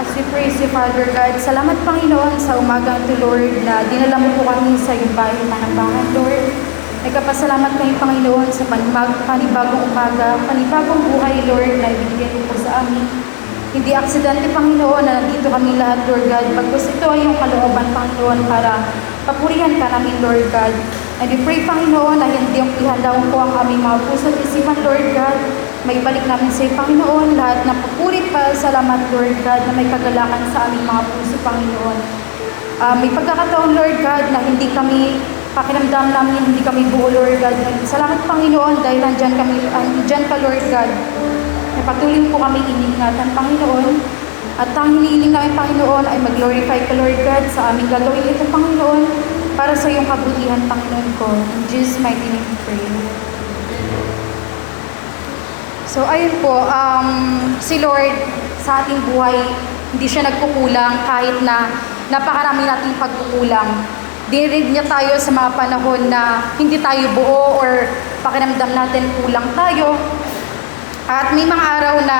As we praise you, Father God, salamat Panginoon sa umaga ito, Lord, na dinala mo po kami sa iyong bahay manambahan, Lord. Nagkapasalamat kami, Panginoon, sa panibagong umaga, panibagong buhay, Lord, na ibigay mo po sa amin. Hindi aksidente, Panginoon, na nandito kami lahat, Lord God. Pagkos ito ay iyong kalooban, Panginoon, para papurihan ka namin, Lord God. And we pray, Panginoon, na hindi yung ihanda mo po ang aming mga puso at isipan, Lord God. May balik namin sa iyo, Panginoon, lahat ng papuri pa, salamat, Lord God, na may kagalakan sa aming mga puso, Panginoon. May pagkakataon, Lord God, na hindi kami, pakiramdam namin, hindi kami buo, Lord God. Salamat, Panginoon, dahil andyan ka, Lord God. Patuloy po kami iniingatan, Panginoon. At ang hinihiling namin, Panginoon, ay mag-glorify ka, Lord God, sa aming gagawin ito, Panginoon, para sa iyong kabutihan, Panginoon ko. In Jesus' mighty name we pray. So, ayun po, si Lord sa ating buhay, hindi siya nagkukulang kahit na napakarami nating pagkukulang. Dinirid niya tayo sa mga panahon na hindi tayo buo or pakiramdam natin kulang tayo. At may mga araw na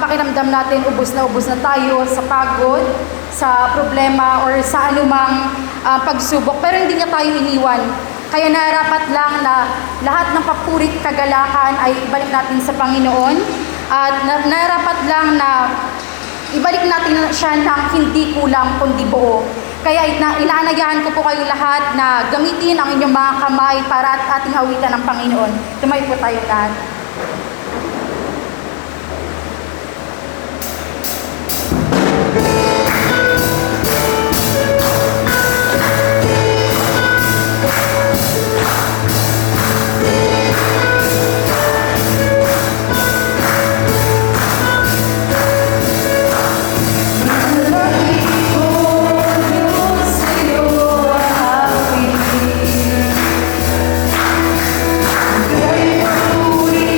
pakiramdam natin ubos na tayo sa pagod, sa problema, or sa anumang pagsubok. Pero hindi niya tayo iniwan. Kaya narapat lang na lahat ng papurit kagalakan ay ibalik natin sa Panginoon. At narapat lang na ibalik natin siya ng hindi kulang kundi buo. Kaya inaanyayahan ko po kayo lahat na gamitin ang inyong mga kamay para ating awitan ng Panginoon. Tumayo po tayo lahat. Very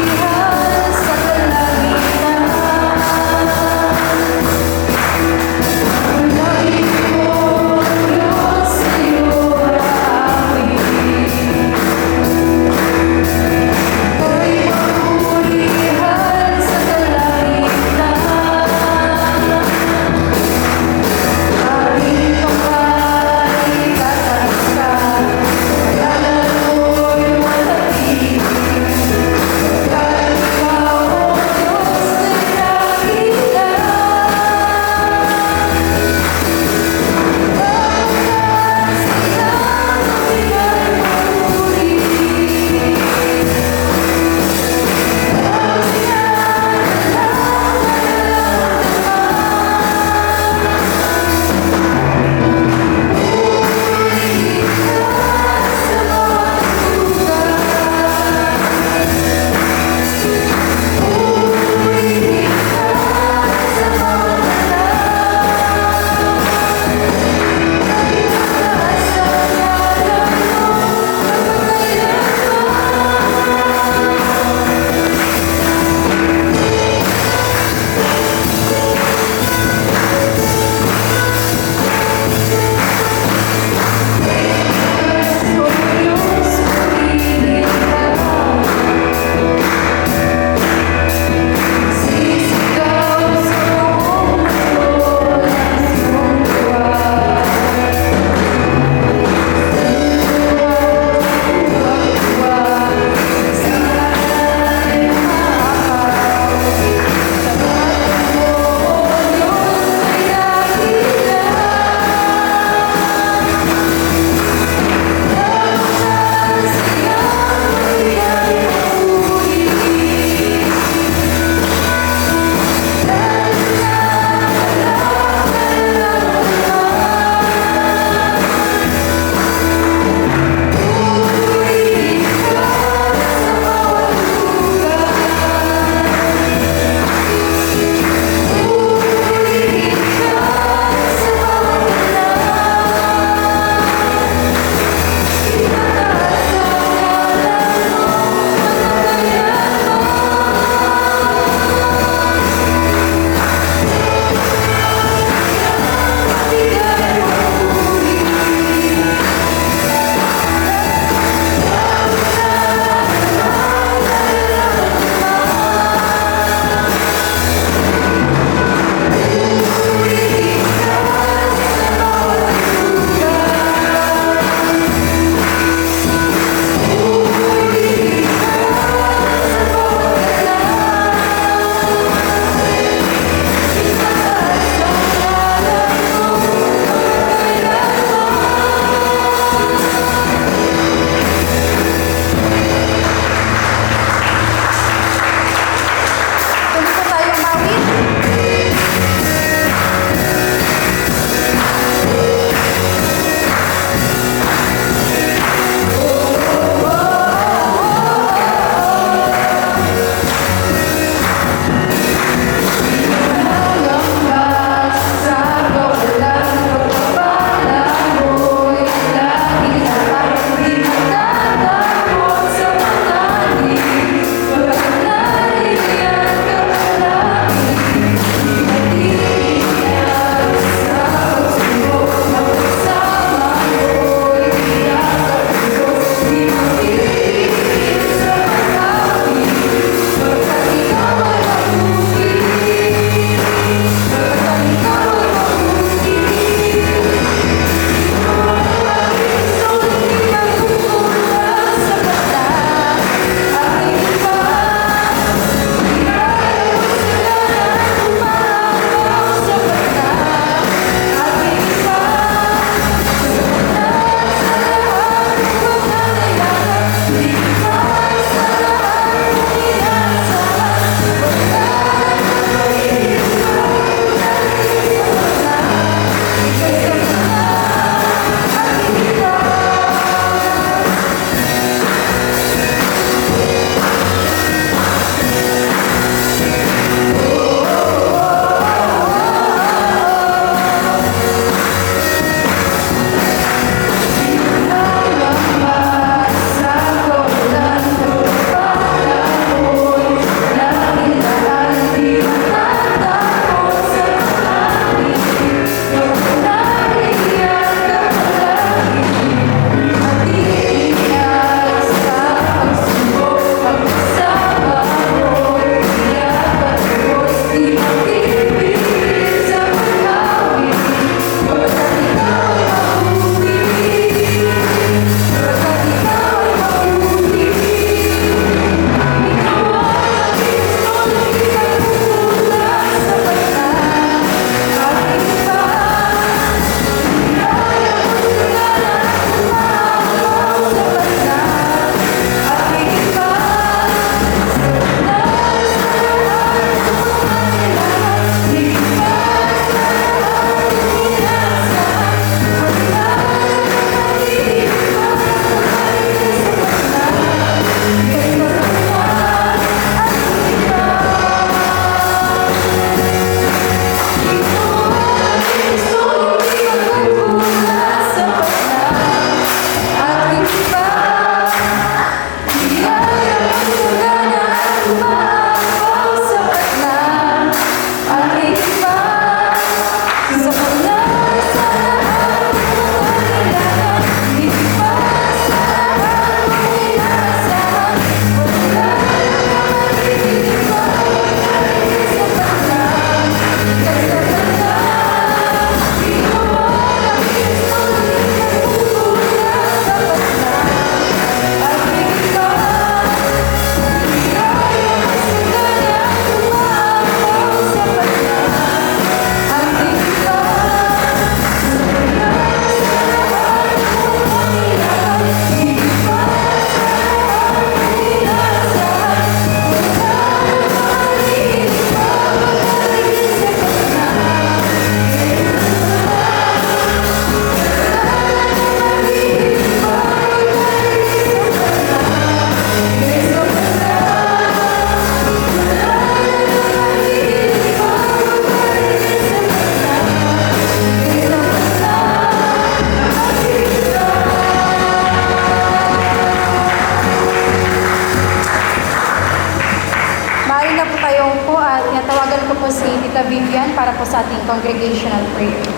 po si Tita Vivian para po sa ating congregational prayer.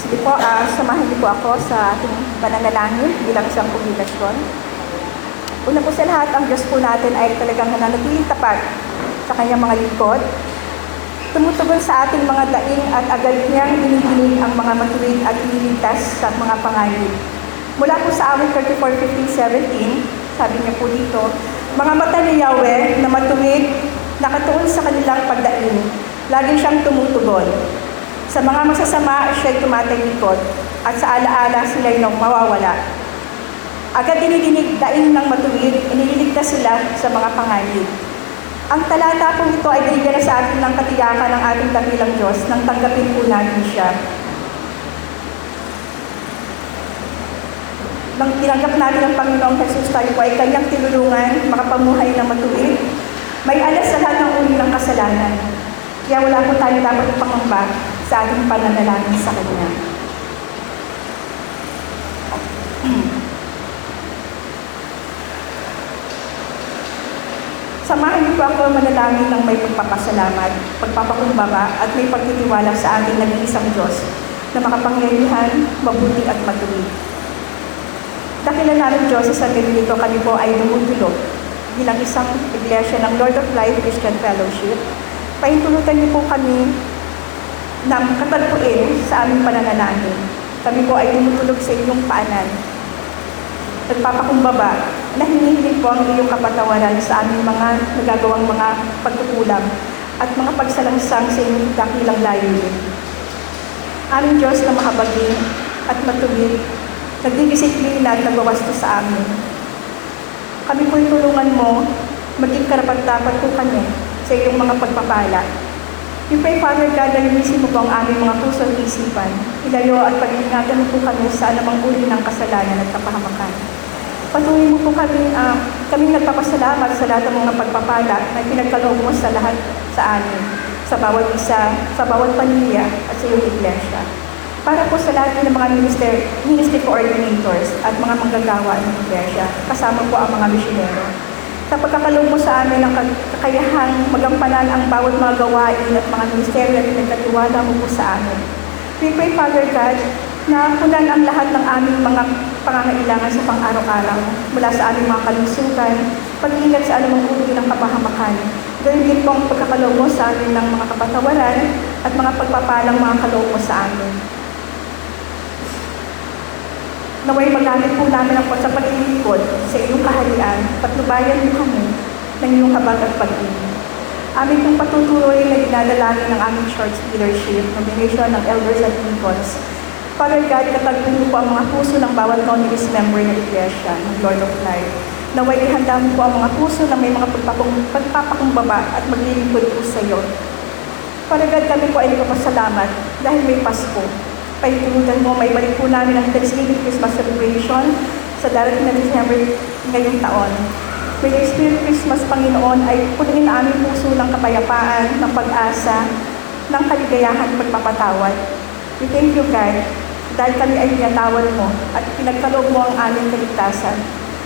Sige po, samahan niyo po ako sa ating pananalangin bilang isang kongregasyon. Una po sa lahat, ang Diyos po natin ay talagang nananatiling tapat sa kanyang mga lingkod. Tumutugon sa ating mga daing at agad niyang iniginig ang mga matuwid at iniligtas sa mga panganib. Mula po sa awit 34:15-17, sabi niya po dito, mga mata ni Yahweh na matuwid, nakatuon sa kanilang pagdaing, lagi siyang tumutugon. Sa mga masasama, siya'y tumatahikot, at sa alaala sila'y mawawala. Agad dinidinig daing ng matuwid, iniligtas sila sa mga panganib. Ang talata po ito ay binigyan na sa atin ng katiyakan ng ating dakilang Diyos nang tanggapin po natin siya. Nang tinanggap natin ang Panginoong Jesus, tayo po ay kanyang tinulungan, makapamuhay ng matuwid. May alas sa lahat ng uri ng kasalanan. Kaya wala po tayo dapat pangamba sa ating pananalangin sa Kanya. Samahan niyo po ako manalangin ng may pagpapasalamat, pagpapakumbaba at may pagtitiwala sa ating nag-iisang Diyos na makapangyarihan, mabuti at matuwid. Dakilan namin Diyos sa ganito kami po ay dumudulog bilang isang iglesia ng Lord of Life Christian Fellowship. Pahintulutan niyo po kami ng katagpuin sa aming pananalangin. Kami po ay tumutulog sa inyong paanan. Nagpapakumbaba na hinihiling po ang iyong kapatawaran sa aming mga nagagawang mga pagkukulang at mga pagsalangsang sa inyong dakilang layunin. Aming Diyos na mahabagin at matuwid, nagdidisiplina at nagwawasto sa amin. Kami po'y tulungan mo, maging karapat-dapat po kami sa iyong mga pagpapala. We pray, Father God, na linisin mo po ang aming mga puso at isipan. Ilayo at pag-iingatan mo po kami sa anumang uri ng kasalanan at kapahamakan. Patuloy mo po kaming nagpapasalamat sa lahat ng mga pagpapala na pinagkaloob mo sa lahat sa amin, sa bawat isa, sa bawat pamilya at sa iyong iglesia. Para po sa lahat ng mga ministry coordinators at mga manggagawa ng iglesia, kasama po ang mga misyonero. Sa pagkakaloob mo sa amin ang kakayahang magampanan ang bawat mga gawain at mga ministeryo na pinagkatiwala mo po sa amin. We pray, Father God, na punan ang lahat ng aming mga pangangailangan sa pang-araw-araw mula sa aming mga kalusugan, pag-ingat sa anumang uri ng kapahamakan. Gawin din po ang pagkakaloob mo sa amin ng mga kapatawaran at mga pagpapalang mga kaloob mo sa amin. Naway magamit po namin ang sa paglilingkod sa iyong kaharian, patnubayan mo kami ng iyong habag at pag-ibig. Amin pong patutuloy na dinadalangin ng aming church leadership, nomination ng elders at deacons. Father God, katagpin mo po ang mga puso ng bawat countless member ng Iglesia, ng Lord of Life. Naway ihanda mo po ang mga puso na may mga pagpapakumbaba at maglilingkod po sa iyo. Father God, kami po ay nagpapasalamat dahil may Pasko. Pahintulutan mo, may balik po namin ang Thanksgiving Christmas celebration sa darating na December ngayong taon. May Spirit Christmas, Panginoon, ay punuin na aming puso ng kapayapaan, ng pag-asa, ng kaligayahan, pagpapatawad. We thank you, God, dahil kami ay pinatawad mo at pinagkaloob mo ang aming kaligtasan.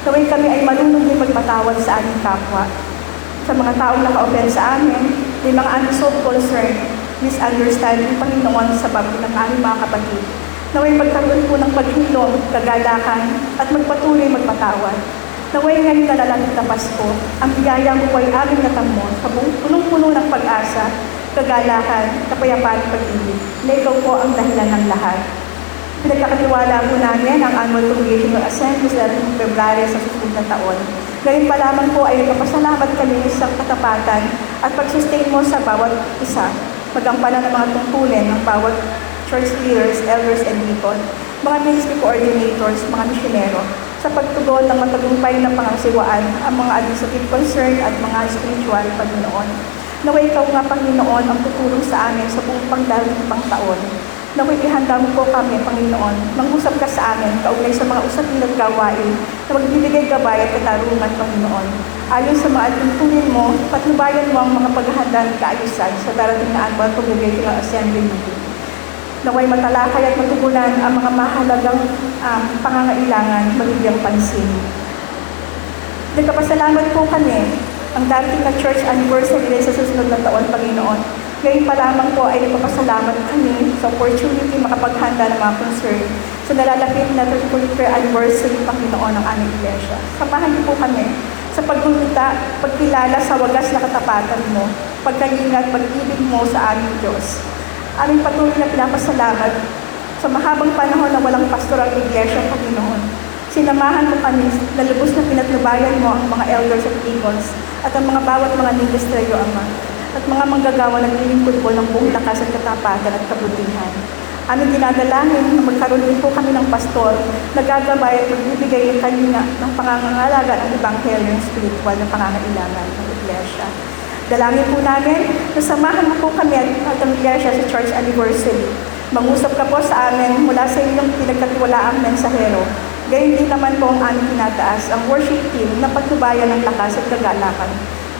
Naway kami ay marunong din magpatawad sa aming kapwa. Sa mga taong naka-open sa amin, may mga unresolved concern, misunderstanding, Panginoon, sa bagay ng aming mga kapatid. Naway magkaroon po ng paghilom, kagalakan, at magpatuloy magpatawad. Naway ngayon nalalapit na Pasko, ang biyaya mo po ay aming natamo sa punong-puno ng pag-asa, kagalakan, kapayapaan at pag-ibig, na ikaw po ang dahilan ng lahat. Pinagkakatiwala po namin ang annual Congregational Assembly sa February sa susunod na taon. Ngayon pa lamang po ay nagpapasalamat kami sa katapatan at pag-sustain mo sa bawat isa, magampanan ng mga tungkulin ng bawat church leaders, elders, and deacon, mga ministry coordinators, mga misyonero, sa pagtugon ng matagumpay na pangasiwaan ang mga administrative concern at mga spiritual, Panginoon. Naway ikaw nga, Panginoon, ang tutulong sa amin sa buong pangdating pang taon. Naway ihanda mo po kami, Panginoon, mangusap ka sa amin, kaugnay sa mga usapin at gawain na magbibigay gabay at katarungan, Panginoon. Ayon sa mga tuntunin mo, patnubayan mo ang mga paghahanda at kaayusan sa darating na annual Congregational Assembly meeting. Naway matalakay at matugunan ang mga mahalagang pangangailangan mabigyang pansin. Nagpapasalamat po kami ang darating na church anniversary rin sa susunod na taon, Panginoon. Ngayon pa lamang po ay nagpapasalamat kami sa opportunity makapaghanda ng mga concern sa nalalapit na 34th anniversary, Panginoon, ng aming iglesia. Samahan niyo po kami sa paggunita, pagkilala sa wagas na katapatan mo, pagkalinga at pag-ibig mo sa aming Diyos. Aming patuloy na pinapasalamat sa mahabang panahon na walang pastor ang iglesia, Panginoon. Sinamahan mo kami na lubos na pinatnubayan mo ang mga elders at deacons at ang mga bawat mga ministeryo, Ama, at mga manggagawa na naglilingkod po ng buong lakas at katapatan at kabutihan. Aming dinadalangin na magkaroon din po kami ng pastor na gagabay at magbibigay ng kanina ng pangangalaga ng ebanghelyo spiritual na pangangailangan ng iglesia. Dalangin po namin na samahan mo po kami at ang iglesia sa church anniversary. Mangusap ka po sa amin mula sa inyong pinagkatiwalaang mensahero. Gayun din naman po ang aming tinataas, ang worship team na pagtubayan ng lakas at kagalakan.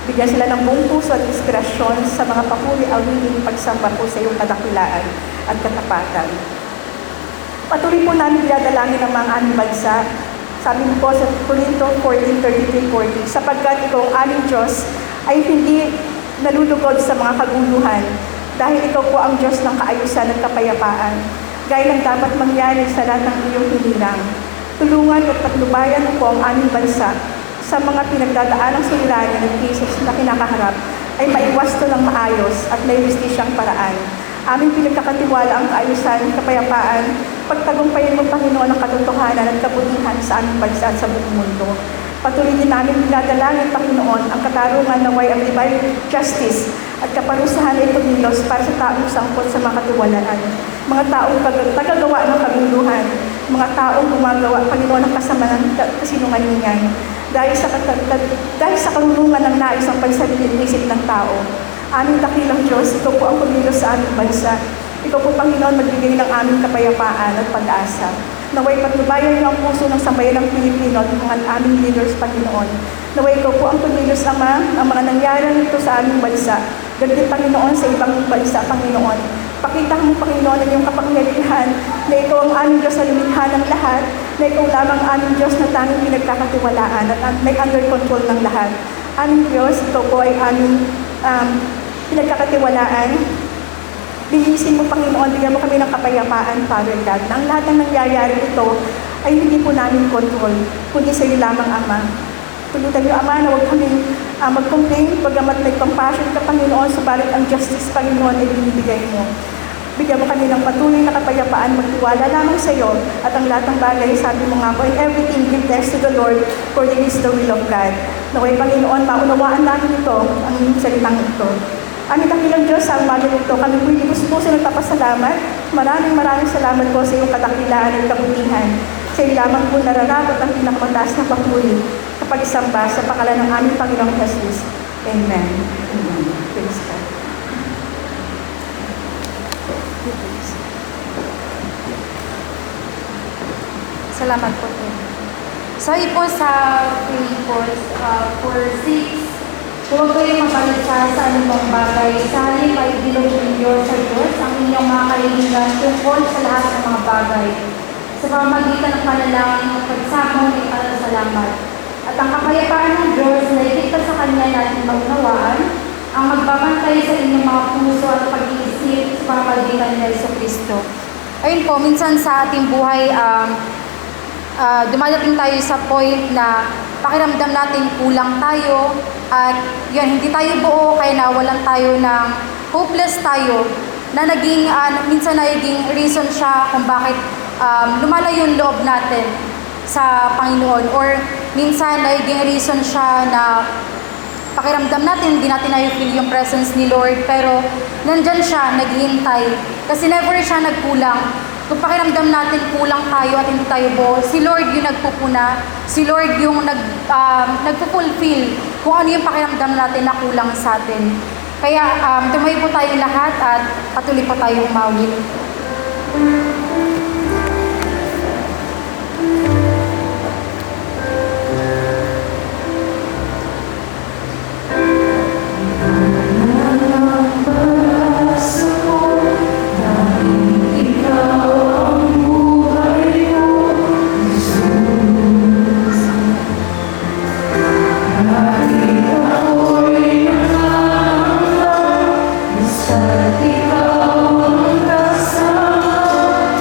Bigyan sila ng buong puso at inspirasyon sa mga papuri awiling pagsamba po sa iyong kadakilaan at katapatan. Patuloy po namin dinadalangin ang mga aming bansa. Sabi mo po sa Corinto 14:33-40, sapagkat ikaw ang aming Diyos ay hindi nalulugod sa mga kaguluhan, dahil ikaw po ang Diyos ng kaayusan at kapayapaan. Gaya ng dapat mangyari sa lahat ng iyong hinilang. Tulungan at patnubayan mo po ang aming bansa sa mga pinagdadaanang suliranin at krisis na kinakaharap ay maiwasto ng maayos at may justisyang paraan. Aming pinagkakatiwala ang kaayusan, kapayapaan, pagtagumpayin mo, Panginoon, ang katotohanan at kabutihan sa aming bansa at sa buong mundo. Patuloy din namin dinadalangin, Panginoon, ang katarungan na way ang divine justice at kaparusahan ay tumilos para sa taong sangkot sa mga katiwalaan. Mga taong tagagawa ng kaguluhan, mga taong gumagawa, Panginoon, ng kasamanan at kasinungalingan. Dahil sa karunungan ng nais ang pagsarili isip ng tao. Aming dakilang Diyos, ikaw po ang kumilos sa aming bansa. Ikaw po, Panginoon, magbigay ng aming kapayapaan at pag-asa. Naway patnubayan niyo ang puso ng sambayan ng Pilipino at mga aming leaders, Panginoon. Naway ikaw po ang kumilos, Ama, ang mga nangyari nito sa aming bansa. Ganito, Panginoon, sa ibang bansa, Panginoon. Pakita mo, Panginoon, ang iyong kapangyarihan na ikaw ang aming Diyos na lumikha ng lahat, na ikaw lamang aming Diyos na tanging pinagkakatiwalaan at may under control ng lahat. Aming Diyos, ikaw po ay aming pinagkakatiwalaan. Linisin mo, Panginoon, bigyan mo kami ng kapayapaan, Father God, na ang lahat ng nangyayari ito ay hindi po namin control, kundi sa iyo lamang, Ama. Tulutan niyo, Ama, na huwag kami mag-complain, pagamat may compassion ka, Panginoon, subalit ang justice, Panginoon, ay binibigay mo. Bigyan mo kami ng patuloy na kapayapaan, magtiwala lamang sa iyo, at ang lahat ng bagay, sabi mo nga po, in everything, give thanks to the Lord, for this is the will of God. Naway, Panginoon, maunawaan namin ito, ang salitang ito. Aming dakilang Diyos, sa umaga nito, kami po puso nagpapasalamat. Maraming salamat po sa iyong kadakilaan at kabutihan. Sa iyo lamang po nararapat ang pinakamataas na papuri sa pagsamba sa pangalan ng aming Panginoong Jesus. Amen. Amen. Praise God. Salamat po. Sabi po sa Philippines 4:6, huwag kayong mabalisa sa anumang bagay, sa halip ay dilugin niyo sa Diyos ang inyong mga kahilingan tungkol sa lahat ng mga bagay. Sa pamamagitan ng panalangin at pagsabong ay pasasalamat. At ang kapayapaan ng Diyos na higit pa sa Kanya natin maunawaan, ang magbabantay sa inyong mga puso at pag-iisip sa pamamagitan ng Jesucristo. Ayun po, minsan sa ating buhay, dumadating tayo sa point na pakiramdam natin kulang tayo at yun, hindi tayo buo, kaya nawalan tayo ng hopeless tayo na naging, minsan naging reason siya kung bakit lumalayo yung loob natin sa Panginoon, or minsan naging reason siya na pakiramdam natin, hindi natin na-feel yung presence ni Lord, pero nandyan siya, naghihintay, kasi never siya nagkulang. Kung pakiramdam natin kulang tayo at hindi tayo buo, si Lord yung nagpupuna, si Lord yung nagpo-fulfill kung ano yung pakiramdam natin na kulang sa atin. Kaya tumayo po tayong lahat at patuloy po tayong umawit. Ikaw ang kasama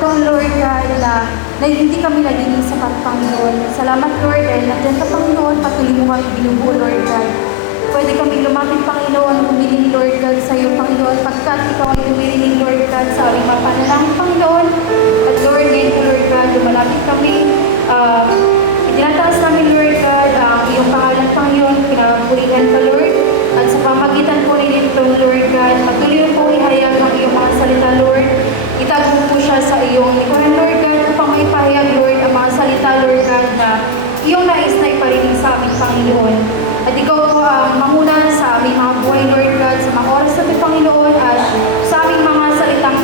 pagkakataon, Lord God, na hindi kami naging sapat, Panginoon. Salamat, Lord, dahil nandiyan ka, Panginoon, patuloy mo kami binubuo, Lord God. Pwede kami lumapit, Panginoon, humiling, Lord God, sa iyo, Panginoon, pagkat ikaw ay humiling, Lord God, sa aming mga panalangin, Panginoon. At Lord, ngayon po, Lord God, lumalapit kami. Itinataas namin, Lord God, ang iyong pangalan, Panginoon, pinapurihan ka, Lord. At sa pamagitan po nito, Lord God, patuloy po ihayag ang iyong mga salita, Lord. Itago po siya sa iyong likuran, Lord God, upang maipahayag, Lord, ang mga salita, Lord God, na iyong nais na iparinig sa aming Panginoon. At ikaw po ang mamuna sa aming mga buhay, Lord God, sa mga oras na ito, Panginoon, at sa aming mga salitang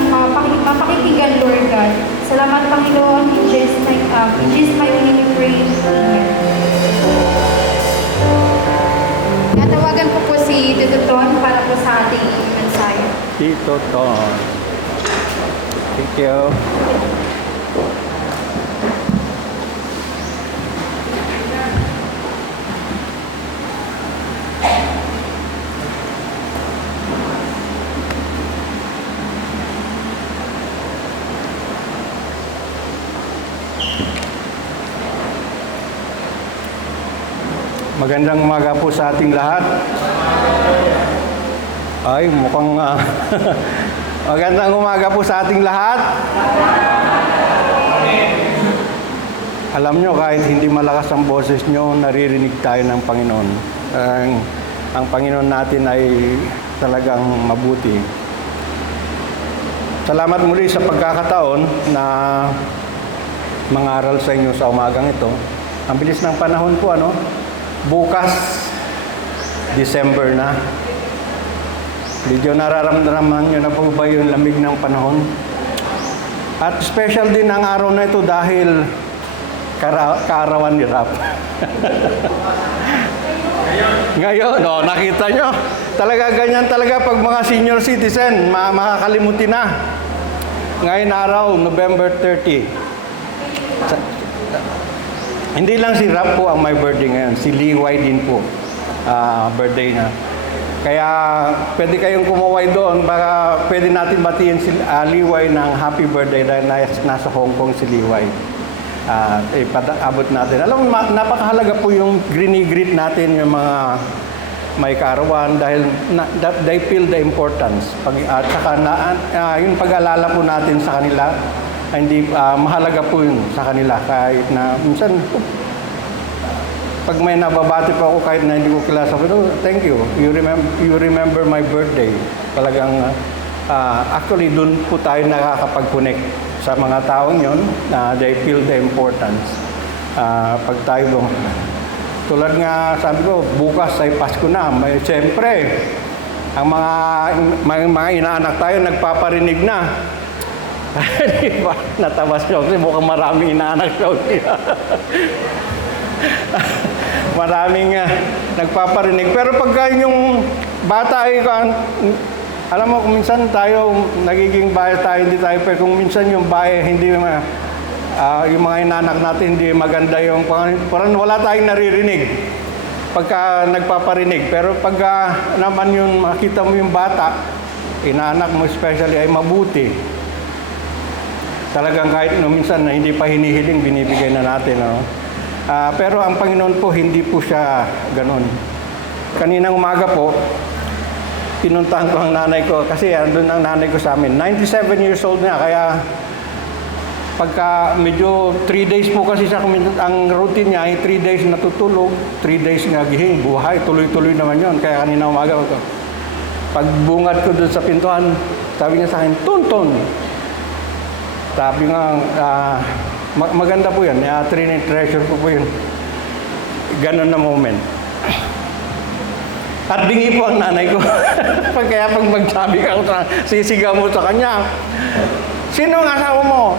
mapakitigan, Lord God. Salamat, Panginoon. In Jesus' mighty name we pray. Amen. Natawagan ko po si Tito Ton para po sa ating mensahe. Tito Ton. Thank you. Magandang umaga po sa ating lahat. Ay, mukhang magandang umaga po sa ating lahat. Alam nyo, kahit hindi malakas ang boses nyo, naririnig tayo ng Panginoon. Ang Panginoon natin ay talagang mabuti. Salamat muli sa pagkakataon na mangaral sa inyo sa umagang ito. Ang bilis ng panahon po, ano? Bukas, December na. Medyo nararamdaman nyo na po ba yung lamig ng panahon? At special din ang araw na ito dahil kaarawan ni Rap. Ngayon, nakita nyo? Talaga ganyan talaga pag mga senior citizen, makakalimutin na. Ngayon araw, November 30. Hindi lang si Rap po ang may birthday ngayon, si Liway din po, birthday na. Kaya pwede kayong kumuway doon, baka pwede natin batiin si Liway ng happy birthday dahil nasa Hong Kong si Liway. Abot natin. Alam mo, napakahalaga po yung greet natin, yung mga may kaarawan dahil they feel the importance. At saka yung pag-alala po natin sa kanila, hindi mahalaga po yun sa kanila kahit na minsan pag may nababati pa ako kahit na hindi ko kilala sabi ko, thank you, you remember my birthday. Talagang actually dun po tayo nakakapag-connect sa mga taong yon na they feel the importance pag tayo doon. Tulad nga sabi ko, bukas ay Pasko na, may siyempre ang mga inaanak tayo nagpaparinig na. Di ba? Natawa siya kasi mukhang maraming inaanak siya. Maraming nagpaparinig. Pero pagka yung bata ay, alam mo, kung minsan tayo, nagiging bahay tayo, hindi tayo, pero kung minsan yung bahay, hindi yung mga inaanak natin, hindi maganda yung, parang wala tayong naririnig pagka nagpaparinig. Pero pagka naman yung makita mo yung bata, inaanak mo especially ay mabuti. Talagang kahit minsan na hindi pa hinihiling, binibigay na natin. No? Pero ang Panginoon po, hindi po siya ganun. Kaninang umaga po, pinuntahan ko ang nanay ko, kasi andun ang nanay ko sa amin. 97 years old na, kaya pagka medyo 3 days po kasi siya, ang routine niya ay 3 days natutulog, 3 days nga gihing, buhay, tuloy-tuloy naman yon. Kaya kanina umaga ko, pagbungad ko doon sa pintuan, sabi niya sa akin, Tonton. Sabi nga, maganda po yan. Treasure ko po yun. Ganon na moment. At bingi po ang nanay ko. Kaya pag magsabi ka, sisigaw mo sa kanya, sino ang asawa mo?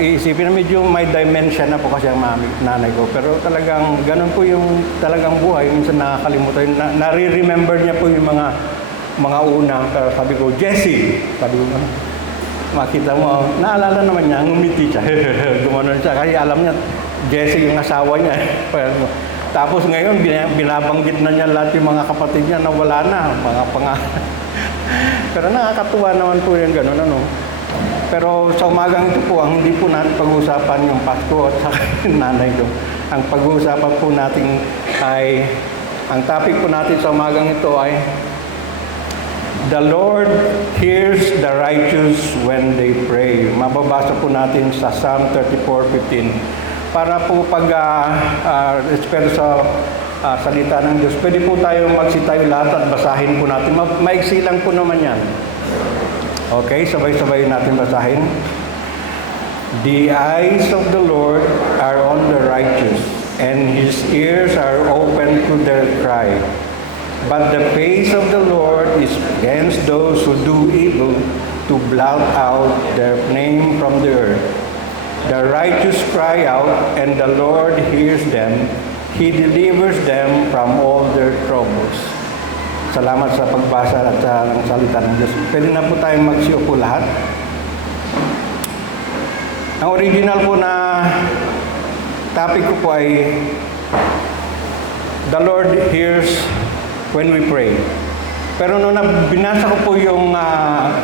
Iisipin na medyo may dimension na po kasi ang nanay ko. Pero talagang ganon po yung talagang buhay. Minsan nakakalimutan. Nare-remember niya po yung mga una. Pero sabi ko, Jessie. Sabi ko, makita mo, naalala naman niya, ngumiti siya. Gumanon siya. Kasi alam niya, Jessie yung asawa niya. Tapos ngayon, binabanggit na niya lahat yung mga kapatid niya na wala na. Mga Pero nakakatuwa naman po yung gano'n, ano. Pero sa umagang ito po, ang hindi po natin pag-uusapan yung Pasko at saka yung nanay ko. Ang pag-uusapan po natin ay, ang topic po natin sa umagang ito ay, The Lord hears the righteous when they pray. Mababasa po natin sa Psalm 34:15. Para po pag-respeto sa salita ng Diyos, pwede po tayo magsitayo lahat at basahin po natin. Maiksi lang po naman yan. Okay, sabay-sabay natin basahin. The eyes of the Lord are on the righteous, and His ears are open to their cry. But the face of the Lord is against those who do evil, to blot out their name from the earth. The righteous cry out, and the Lord hears them. He delivers them from all their troubles. Salamat sa pagbasa at sa salita ng Diyos. Pwede na po tayong magsiupo lahat. Ang original po na topic ko po ay The Lord hears when we pray. Pero nung binasa ko po yung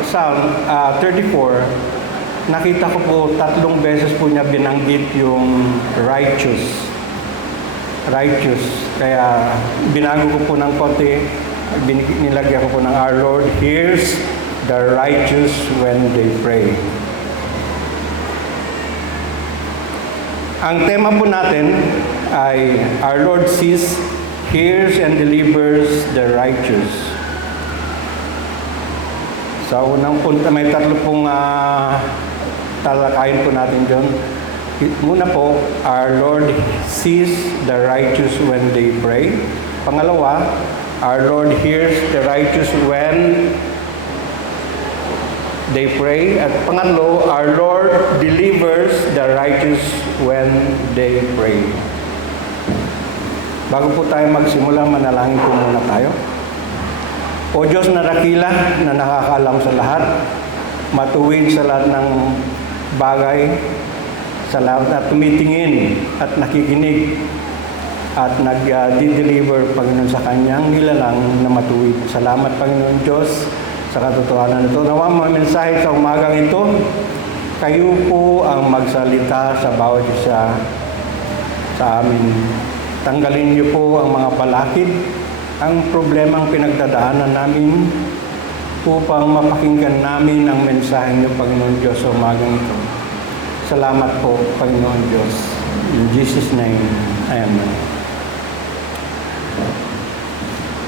Psalm 34, nakita ko po 3 beses po niya binanggit yung righteous. Righteous. Kaya binago ko po ng konti. Nilagyan ko po ng Our Lord hears the righteous when they pray. Ang tema po natin ay Our Lord sees, hears, and delivers the righteous. Sa unang punta, may 3 pong talakayin po natin dyan. Muna po, Our Lord sees the righteous when they pray. Pangalawa, Our Lord hears the righteous when they pray. At pangatlo, Our Lord delivers the righteous when they pray. Bago po tayo magsimula, manalangin po muna tayo. O Diyos na dakila, na nakakaalam sa lahat, matuwid sa lahat ng bagay, sa lahat at tumitingin at nakikinig at nag-deliver, Panginoon, sa kanyang nilalang na matuwid. Salamat, Panginoon Diyos, sa katotohanan ito. Nawa mga mensahe sa umagang ito, kayo po ang magsalita sa bawat isa sa amin. Tanggalin niyo po ang mga balakid, ang problemang pinagdadaanan namin, upang mapakinggan namin ang mensahe niyo, Panginoon Diyos, sa umagang ito. Salamat po, Panginoon Diyos. In Jesus' name, Amen.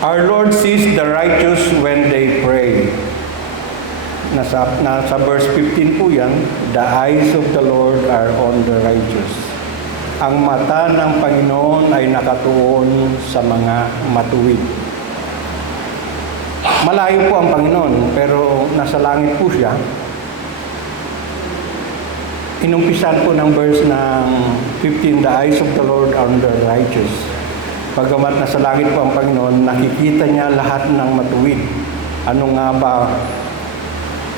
Our Lord sees the righteous when they pray. Nasa verse 15 po yan, the eyes of the Lord are on the righteous. Ang mata ng Panginoon ay nakatuon sa mga matuwid. Malayo po ang Panginoon, pero nasa langit po siya. Inumpisan po ng verse ng 15, the eyes of the Lord are on the righteous. Pagamat nasa langit po ang Panginoon, nakikita niya lahat ng matuwid. Ano nga ba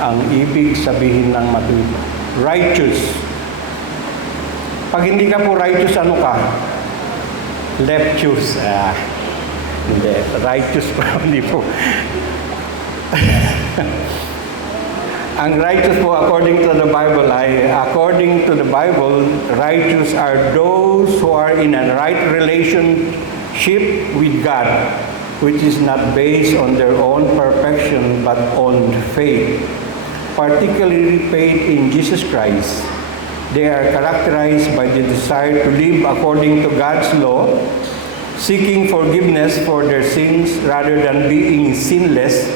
ang ibig sabihin ng matuwid? Righteous. Pag hindi ka po righteous, ano ka? Leptious. Hindi. Righteous po, hindi po. Ang righteous po, according to the Bible, righteous are those who are in a right relationship with God, which is not based on their own perfection but on faith, particularly faith in Jesus Christ. They are characterized by the desire to live according to God's law, seeking forgiveness for their sins rather than being sinless.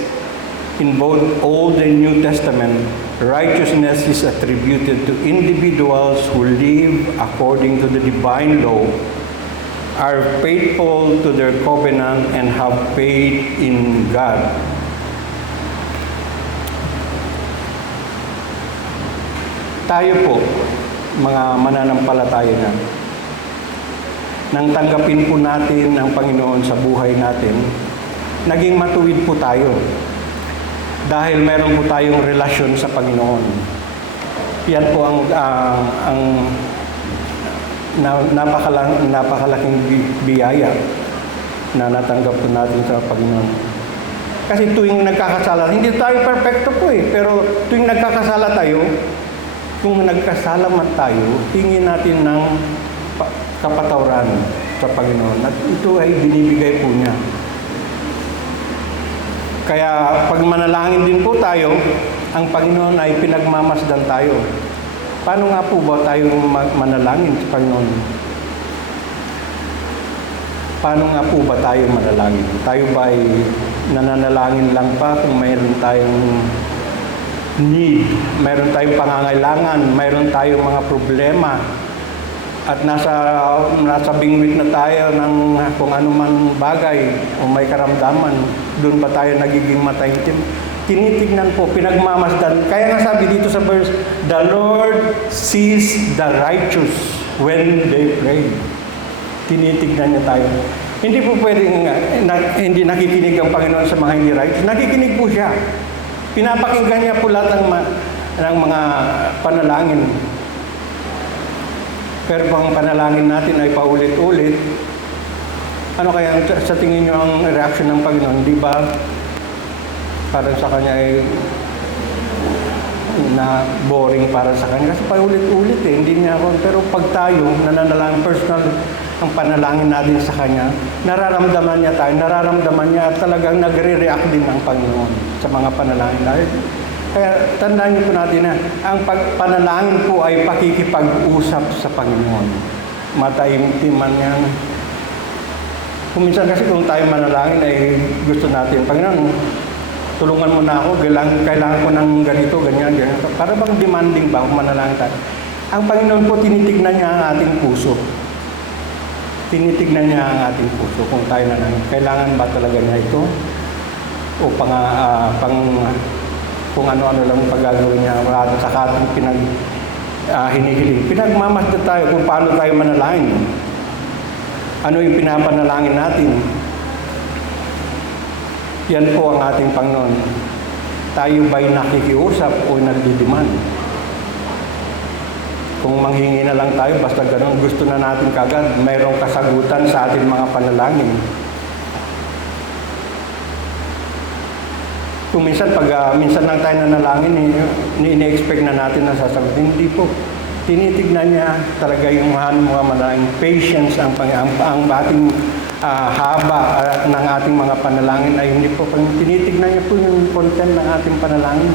In both Old and New Testament, righteousness is attributed to individuals who live according to the divine law, are faithful to their covenant, and have faith in God. Tayo po, mga mananampalataya na, nang tanggapin po natin ang Panginoon sa buhay natin, naging matuwid po tayo. Dahil meron po tayong relasyon sa Panginoon. Yan po ang napakalaking biyaya na natanggap po natin sa Panginoon. Kasi tuwing nagkakasala, hindi tayo perfecto po eh, pero tuwing nagkakasala tayo, kung nagkasala man tayo, hingin natin ng kapatawaran sa Panginoon. At ito ay binibigay po niya. Kaya pag manalangin din po tayo, ang Panginoon ay pinagmamasdan tayo. Paano nga po ba tayo manalangin sa Panginoon? Paano nga po ba tayo manalangin? Tayo ba ay nananalangin lang pa kung mayroon tayong need, mayroon tayong pangangailangan, mayroon tayong mga problema, at nasa bingwit na tayo ng kung ano man bagay o may karamdaman, doon pa tayo nagiging mataimtim. Tinitignan po, pinagmamasdan. Kaya nga sabi dito sa verse, the Lord sees the righteous when they pray. Tinitignan niya tayo. Hindi po pwedeng hindi nakikinig ang Panginoon sa mga hindi righteous. Nakikinig po siya. Pinapakinggan niya po lahat ng mga panalangin. Pero kung ang panalangin natin ay paulit-ulit, ano kaya sa tingin niyo ang reaction ng Panginoon? Di ba parang sa Kanya ay na boring para sa Kanya? Kasi paulit-ulit eh, hindi niya ako. Pero pag tayo nananalangin personal, ang panalangin natin sa Kanya, nararamdaman niya tayo, nararamdaman niya at talagang nagre-react din ang Panginoon sa mga panalangin natin. Kaya tandaan niyo po natin na ang panalangin po ay pakikipag-usap sa Panginoon. Mataimtiman yan. Kung minsan kasi kung tayo manalangin ay gusto natin, Panginoon, tulungan mo na ako, kailangan ko ng ganito, ganyan. Para bang demanding ba kung manalangin tayo? Ang Panginoon po, tinitignan niya ang ating puso. Tinitignan niya ang ating puso kung tayo nanalangin. Kailangan ba talaga niya ito? O kung ano-ano lang pagagawin niya sa ating hinihiling. Pinagmamasdan tayo kung paano tayo manalangin. Ano yung pinapanalangin natin? Yan po ang ating Panginoon. Tayo ba'y nakikiusap o nagdidiman? Kung manghingi na lang tayo, basta ganun, gusto na natin kagad, mayroong kasagutan sa ating mga panalangin. Kung minsan, minsan lang tayo nanalangin, ini-expect na natin na sasagutin. Hindi po. Tinitignan niya talaga yung mga manalangin. Patience ang ating haba ng ating mga panalangin ay hindi po. Tinitignan niya po yung content ng ating panalangin.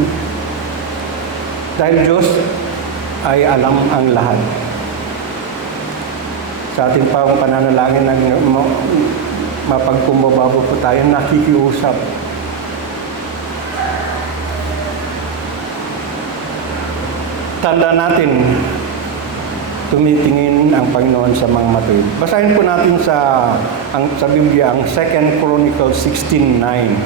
Dahil Diyos ay alam ang lahat. Sa ating pananalangin, mapagkumbababo po tayo, nakikiusap. Tanda natin, tumitingin ang Panginoon sa mga matuwid. Basahin po natin sa Biblia ang 2 Chronicles 16:9.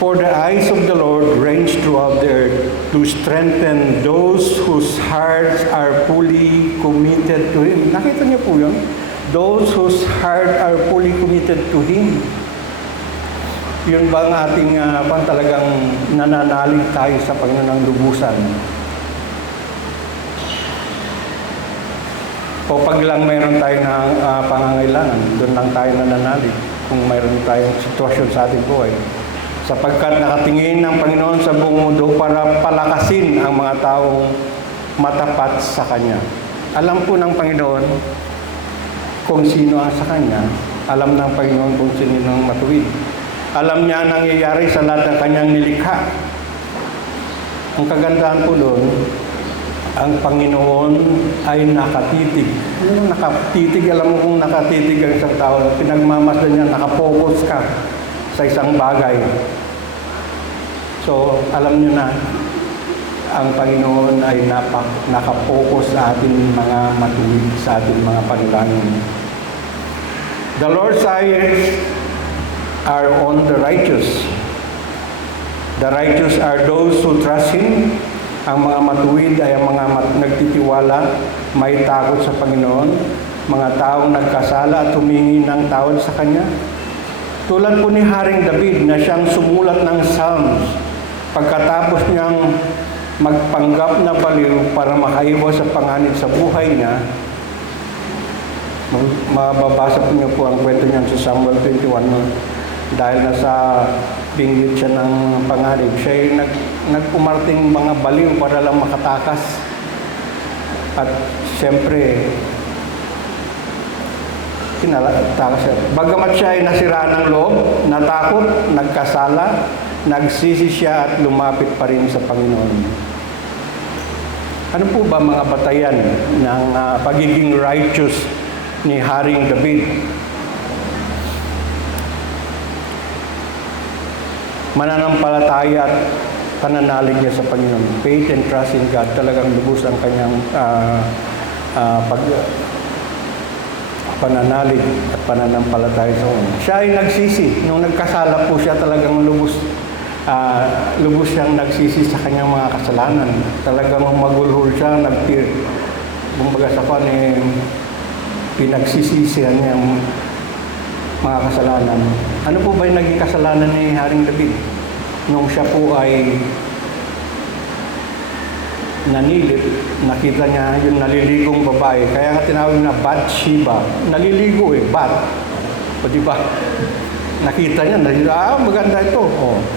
For the eyes of the Lord range throughout the earth to strengthen those whose hearts are fully committed to Him. Nakita niyo po yun? Those whose heart are fully committed to Him. Yun ba ang ating talagang nananalig tayo sa Panginoon ng lubusan? O pag lang mayroon tayong pangangailangan, doon lang tayo nananalig kung mayroon tayong sitwasyon sa ating buhay. Sapagkat nakatingin ng Panginoon sa buong mundo para palakasin ang mga taong matapat sa Kanya. Alam po ng Panginoon kung sino ang sa Kanya. Alam ng Panginoon kung sino ang matuwid. Alam niya ang nangyayari sa lahat ng Kanyang nilikha. Ang kagandahan po doon, ang Panginoon ay nakatitig. Ano nakatitig? Alam mo kung nakatitig ang isang tao, pinagmamasdan niya, nakapokus ka sa isang bagay. So, alam niyo na, ang Panginoon ay nakapokus sa ating mga matuwid, sa ating mga panalangin. The Lord's eyes are on the righteous. The righteous are those who trust Him. Ang mga matuwid ay ang mga nagtitiwala, may takot sa Panginoon, mga taong nagkasala at humingi ng tawad sa Kanya. Tulad po ni Haring David na siyang sumulat ng Psalms pagkatapos niyang magpanggap na baliw para makaiwas sa panganib sa buhay niya. Mababasa po niyo po ang kwento niyan sa Samuel 21. dahil nasa binggit siya ng panganib. Siya ay nagpumarting mga baliw para lang makatakas. At siyempre, kinatakas siya. Bagamat siya ay nasiraan ng loob, natakot, nagkasala, nagsisi siya at lumapit pa rin sa Panginoon. Ano po ba mga batayan ng pagiging righteous ni Haring David? Mananampalataya at pananalig niya sa Panginoon. Faith and trust in God. Talagang lubos ang kanyang pananalig at pananampalataya sa Panginoon. Siya ay nagsisi. Nung nagkasala po siya, talagang lubos siyang nagsisi sa kanyang mga kasalanan. Talagang magulhol siya, kumbaga sa pinagsisisihan niya ang mga kasalanan. Ano po ba yung naging kasalanan ni Haring David? Nung siya po ay nanilip, nakita niya yung naliligong babae. Kaya nga tinawag na Bathsheba. Naliligo bat. O di ba? Nakita niya, maganda ito.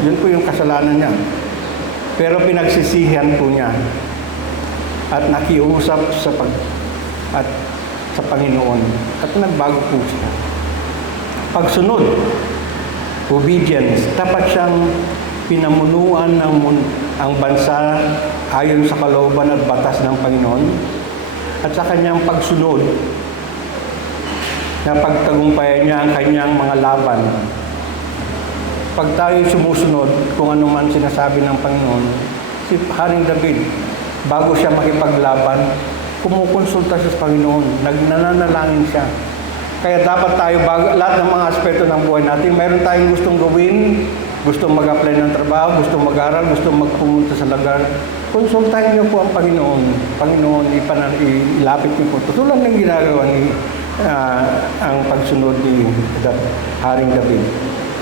Yun po yung kasalanan niya. Pero pinagsisihan po niya. At nakiusap sa Panginoon. At nagbago po siya. Pagsunod, obedience, dapat siyang pinamunuan ang bansa ayon sa kalooban at batas ng Panginoon at sa kanyang pagsunod na pagtagumpayan niya ang kanyang mga laban. Pag tayo sumusunod kung ano man sinasabi ng Panginoon, si Haring David, bago siya makipaglaban, kumukonsulta siya sa Panginoon, nananalangin siya. Kaya dapat tayo, lahat ng mga aspeto ng buhay natin, mayroon tayong gustong gawin, gustong mag-apply ng trabaho, gustong mag-aral, gustong magpumunta sa lugar. Konsultahin niyo po ang Panginoon. Panginoon, ilapit niyo po. Tulad ng ginagawa ni ang pagsunod ni Haring David.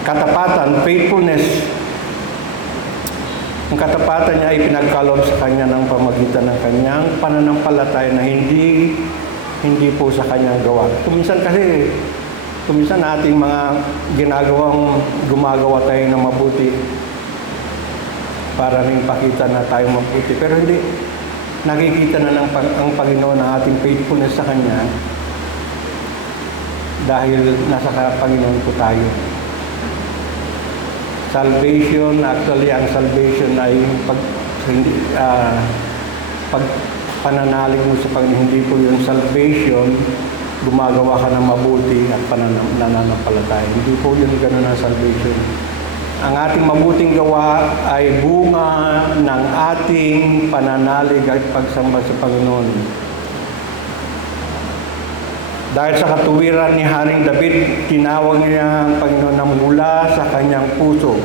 Katapatan, faithfulness. Ang katapatan niya ay pinagkaloob sa kanya ng pamagitan ng kanyang pananampalataya na hindi po sa kanyang gawa. Kuminsan ating mga gumagawa tayo ng mabuti para rin pakita na tayo mabuti. Pero hindi, nakikita na ang Panginoon ang ating faithfulness sa Kanya dahil nasa Panginoon po tayo. Salvation, actually, ang salvation ay pananalig mo sa Panginoon, hindi po yung salvation, gumagawa ka ng mabuti at nananampalataya. Hindi po yung gano'n ang salvation. Ang ating mabuting gawa ay bunga ng ating pananalig at pagsamba sa Panginoon. Dahil sa katuwiran ni Haring David, tinawag niya ang Panginoon ng mula sa kanyang puso.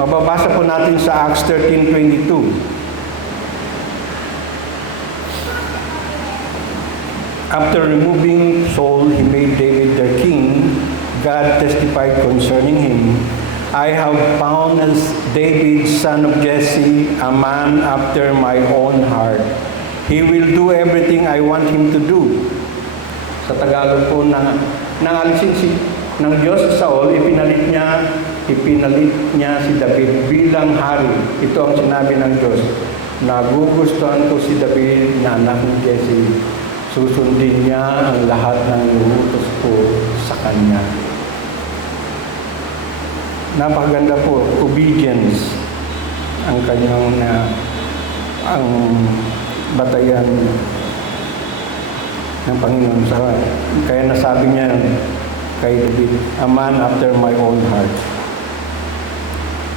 Mababasa po natin sa Acts 13:22. After removing Saul, he made David their king. God testified concerning him, I have found as David, son of Jesse, a man after my own heart. He will do everything I want him to do. Sa Tagalog po, nangalisin ng Diyos sa Saul, ipinalit niya si David bilang hari. Ito ang sinabi ng Diyos. Nagugustuhan ko si David na anak ni Jesse. Susundin niya ang lahat ng inuutos ko sa kanya. Napakaganda po, obedience ang kanyang ang batayan ng Panginoon sa kanya. Kaya nasabi niya kay David, a man after my own heart.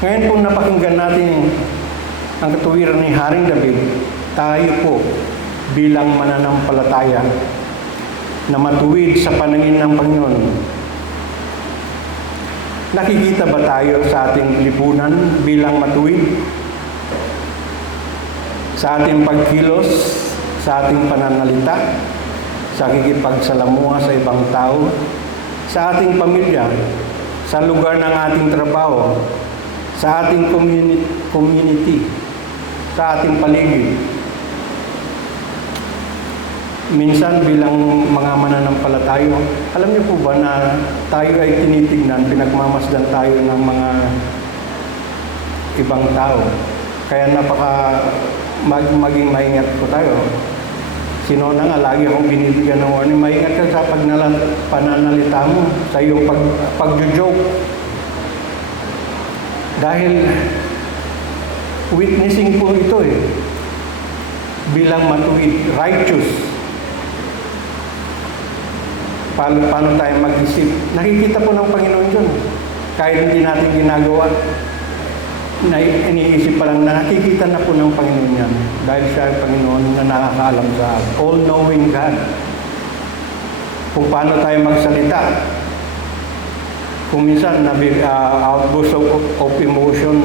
Ngayon kung napakinggan natin ang katuwiran ni Haring David, tayo po bilang mananampalataya na matuwid sa paningin ng Panginoon. Nakikita ba tayo sa ating lipunan bilang matuwid? Sa ating pagkilos, sa ating pananalita, sa kikipagsalamuha sa ibang tao, sa ating pamilya, sa lugar ng ating trabaho, sa ating community, sa ating paligid. minsan bilang mga mananampalataya, alam niyo po ba na tayo ay tinitignan, pinagmamasdan tayo ng mga ibang tao. Kaya maging maingat po tayo. Sino na nga, lagi akong binibigyan ng warning, maingat ka sa pananalita mo, sa iyong pag-joke. Dahil witnessing po ito bilang matuwid, righteous. Paano tayo mag-isip? Nakikita po ng Panginoon yun. Kahit hindi natin ginagawa, na iniisip pa lang na nakikita na po ng Panginoon yan. Dahil siya ang Panginoon na nakakaalam sa all-knowing God. Kung paano tayo magsalita. Kung minsan, outburst of emotion,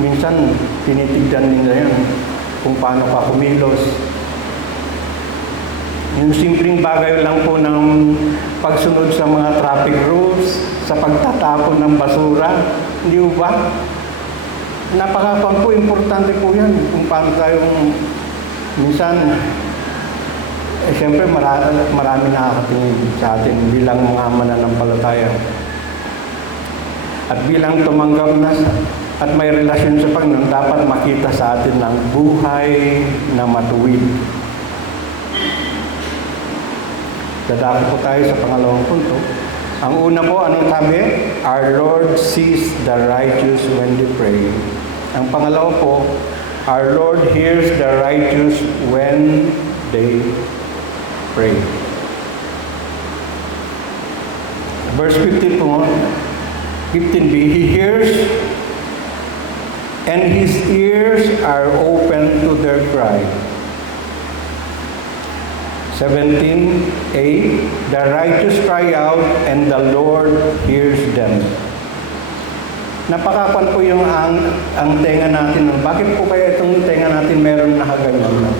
minsan, tinitigdan nila yan. Kung paano ka kumilos. Yung simpleng bagay lang po ng pagsunod sa mga traffic rules, sa pagtatapon ng basura, hindi ba? Napakapang po, importante po yan. Kung paano tayong, minsan, siyempre marami nakakatingin sa atin bilang mga mananampalataya. At bilang tumanggap na at may relasyon sa Panginoon, dapat makita sa atin ng buhay na matuwid. Dadako po tayo sa pangalawang punto. Ang una po, anong sabi? Our Lord sees the righteous when they pray. Ang pangalawa po, our Lord hears the righteous when they pray. Verse 15 po, 15b, He hears and His ears are open to their cry. 17a, the righteous cry out and the Lord hears them. Napakakuan po yung ang tenga natin. Bakit po kaya itong tenga natin meron nakaganyan na?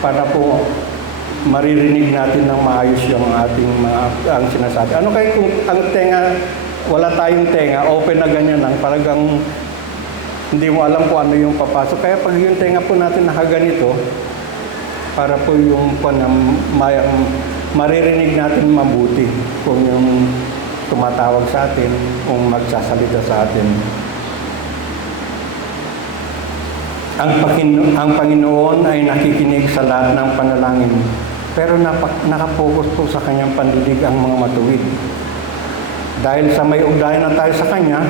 Para po maririnig natin ng maayos yung ating ang sinasabi. Ano kaya kung ang tenga, wala tayong tenga, open na ganyan lang, talagang hindi mo alam kung ano yung papasok. Kaya pag yung tenga po natin nakaganito, para po yung maririnig natin mabuti kung yung tumatawag sa atin, kung magsasalita sa atin. Ang Panginoon ay nakikinig sa lahat ng panalangin, pero nakapokus po sa kanyang pandinig ang mga matuwid. Dahil sa may ugnayan na tayo sa kanya,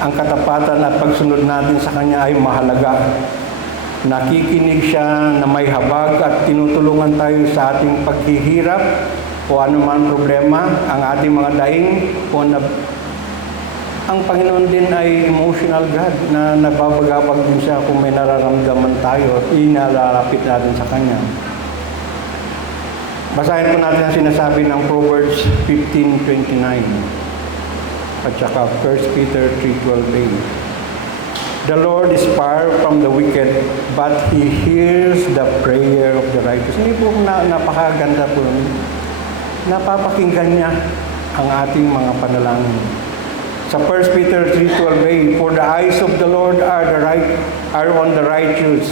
ang katapatan at pagsunod natin sa kanya ay mahalaga. Nakikinig siya na may habag at tinutulungan tayo sa ating paghihirap o anuman problema, ang ating mga daing ang Panginoon din ay emotional God na nababagabag din siya kung may nararamdaman tayo at inalalapit natin sa Kanya. Basahin po natin ang sinasabi ng Proverbs 15:29 at saka 1 Peter 3:12. The Lord is far from the wicked, but He hears the prayer of the righteous. Hindi po napakaganda po. Napapakinggan niya ang ating mga panalangin. Sa 1 Peter 3:12, for the eyes of the Lord are on the righteous,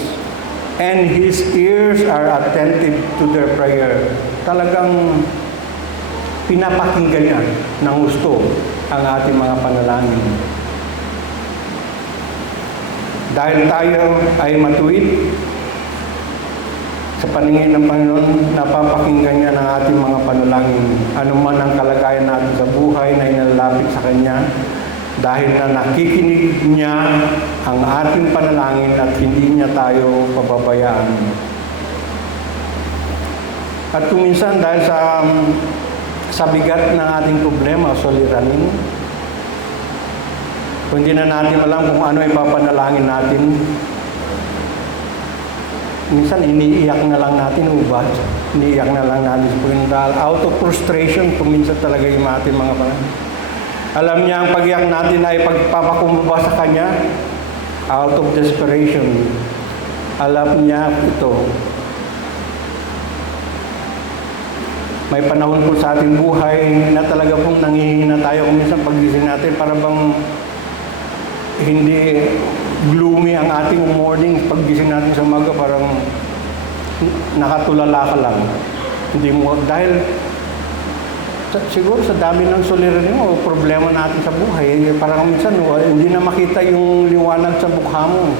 and His ears are attentive to their prayer. Talagang pinapakinggan niya ng gusto ang ating mga panalangin. Dahil tayo ay matuwid sa paningin ng Panginoon, napapakinggan niya ng ating mga panalangin. Ano man ang kalagayan natin sa buhay na inalalapit sa Kanya, dahil na nakikinig niya ang ating panalangin at hindi niya tayo pababayaan. At kung minsan dahil sa bigat ng ating problema o suliranin, kung hindi na natin alam kung ano ipapanalangin natin, minsan iniiyak na lang natin, ubad. Iniiyak na lang natin sa Panginoon dahil out of frustration, kung minsan talaga yung ating mga panalangin. Alam niya ang pag-iyak natin ay pagpapakumbaba sa Kanya, out of desperation. Alam niya ito. May panahon po sa ating buhay na talaga pong nangihina tayo kung minsan pagising natin para bang hindi gloomy ang ating morning. Paggising natin sa umaga, parang nakatulala ka lang. Hindi mo, dahil siguro sa dami ng suliranin mo, problema natin sa buhay, parang minsan hindi na makita yung liwanag sa mukha mo.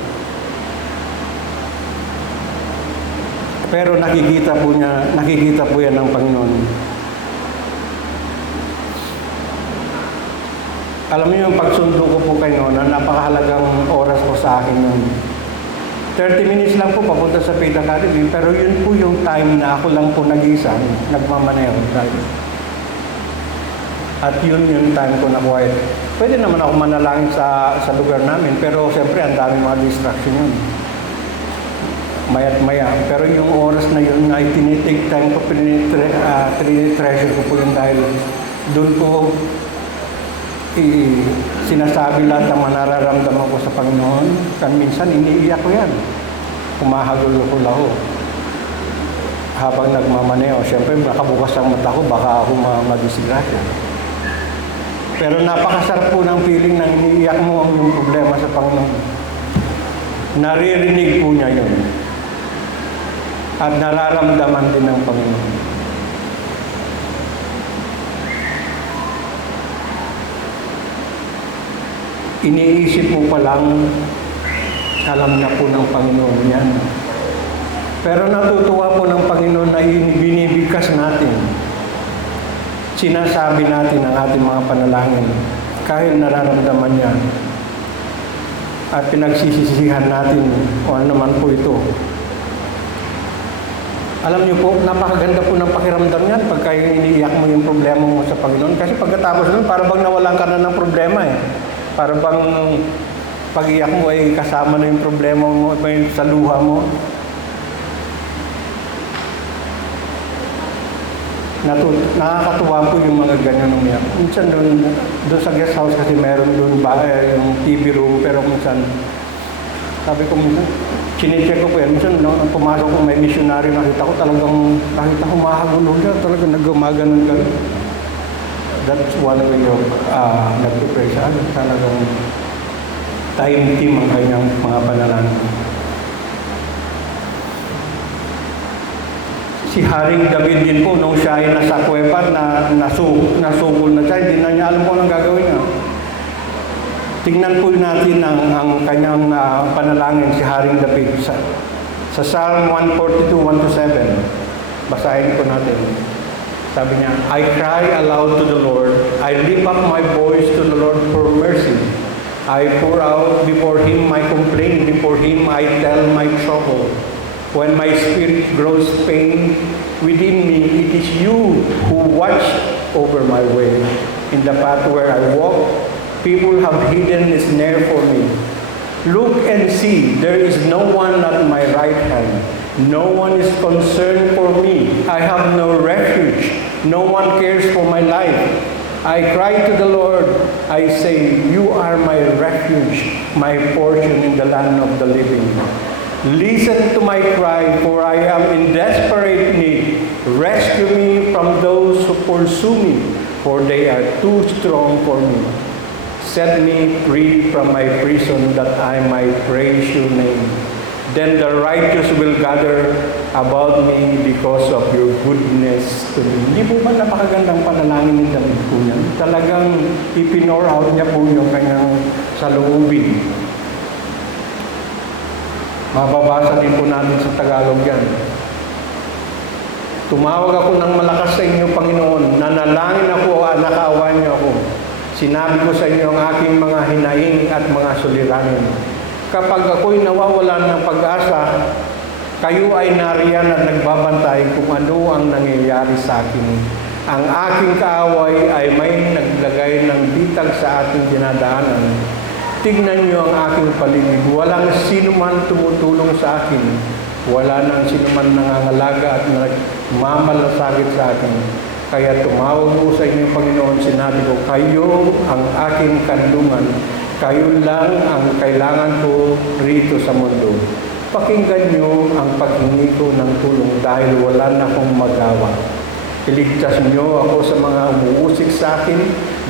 Pero nakikita po yan ng Panginoon. Alam niyo yung pagsundo ko po kayo na napakahalagang oras po sa akin nun. 30 minutes lang po papunta sa Faith Academy, pero yun po yung time na ako lang po nag-isa, nagmamaneho. At yun yung time ko na quiet. Pwede naman ako manalangin sa lugar namin, pero siyempre ang dami mga distraction yun. Maya't maya. Pero yung oras na yun ay tinitake time ko, treasure ko po yun dahil doon po sinasabi lahat ng manararamdaman ko sa Panginoon. Kan minsan iniiyak ko yan. Humahagul-hul ako. Habang nagmamaneo, siyempre nakabukas ang mata ko, baka ako madisgrasya. Pero napakasarap po ng feeling na iniiyak mo ang yung problema sa Panginoon. Naririnig po niya yun. At nararamdaman din ng Panginoon. Iniisip mo pa lang, alam na po ng Panginoon yan. Pero natutuwa po ng Panginoon na binibigkas natin. Sinasabi natin ang ating mga panalangin kahit nararamdaman niya. At pinagsisisihan natin o ano man po ito. Alam niyo po, napakaganda po ng pakiramdam niyan pagka iniiyak mo yung problema mo sa Panginoon. Kasi pagkatapos nun, para bang nawalan ka na ng problema eh. Para bang pag-iyak mo ay kasama na yung problema mo, sa luha mo. Nakakatuwa po yung mga ganyan umiyak. Minsan doon sa guest house kasi meron doon yung TV room, pero minsan, sabi ko minsan, chinecheck ko po yan. Minsan, pumasok ko, may missionary, nakita ko talagang, nakita ko mahagulog na, talagang nagumaganon ka. That's one way of nag-pray siya. Talagang time team ang kanyang mga panalangin. Si Haring David din po, nung siya ay nasa kuweba na nasugol na siya, hindi na niya alam kung anong gagawin niya. Tingnan po natin ang kanyang panalangin, si Haring David, sa Psalm 142, 1-7. Basahin po natin. Sabi niya, I cry aloud to the Lord. I lift up my voice to the Lord for mercy. I pour out before Him my complaint. Before Him I tell my trouble. When my spirit grows faint within me, it is you who watch over my way. In the path where I walk, people have hidden a snare for me. Look and see, there is no one at my right hand. No one is concerned for me. I have no refuge. No one cares for my life. I cry to the Lord. I say, you are my refuge, my portion in the land of the living. Listen to my cry, for I am in desperate need. Rescue me from those who pursue me, for they are too strong for me. Set me free from my prison, that I might praise your name. Then the righteous will gather about me because of your goodness to me. Hindi po ba napakagandang panalangin ni David po yan? Talagang ipinore out niya po yung kanyang saloobin. Mababasa din po natin sa Tagalog yan. Tumawag ako ng malakas sa inyo, Panginoon. Nanalangin ako, nakaawan niyo ako. Sinabi ko sa inyo ang aking mga hinaing at mga suliranin. Kapag ako'y nawawalan ng pag-asa, kayo ay nariyan at nagbabantay kung ano ang nangyayari sa akin. Ang aking kaaway ay may naglagay ng bitag sa ating dinadaanan. Tignan niyo ang aking paligid. Walang sino man tumutulong sa akin. Wala nang sino man nangangalaga at nagmamalasakit sa akin. Kaya tumawag ko sa inyo, Panginoon, sinabi ko, kayo ang aking kanlungan. Kayo lang ang kailangan ko rito sa mundo. Pakinggan niyo ang paghingi ko ng tulong dahil wala na akong magawa. Iligtas niyo ako sa mga umuusik sa akin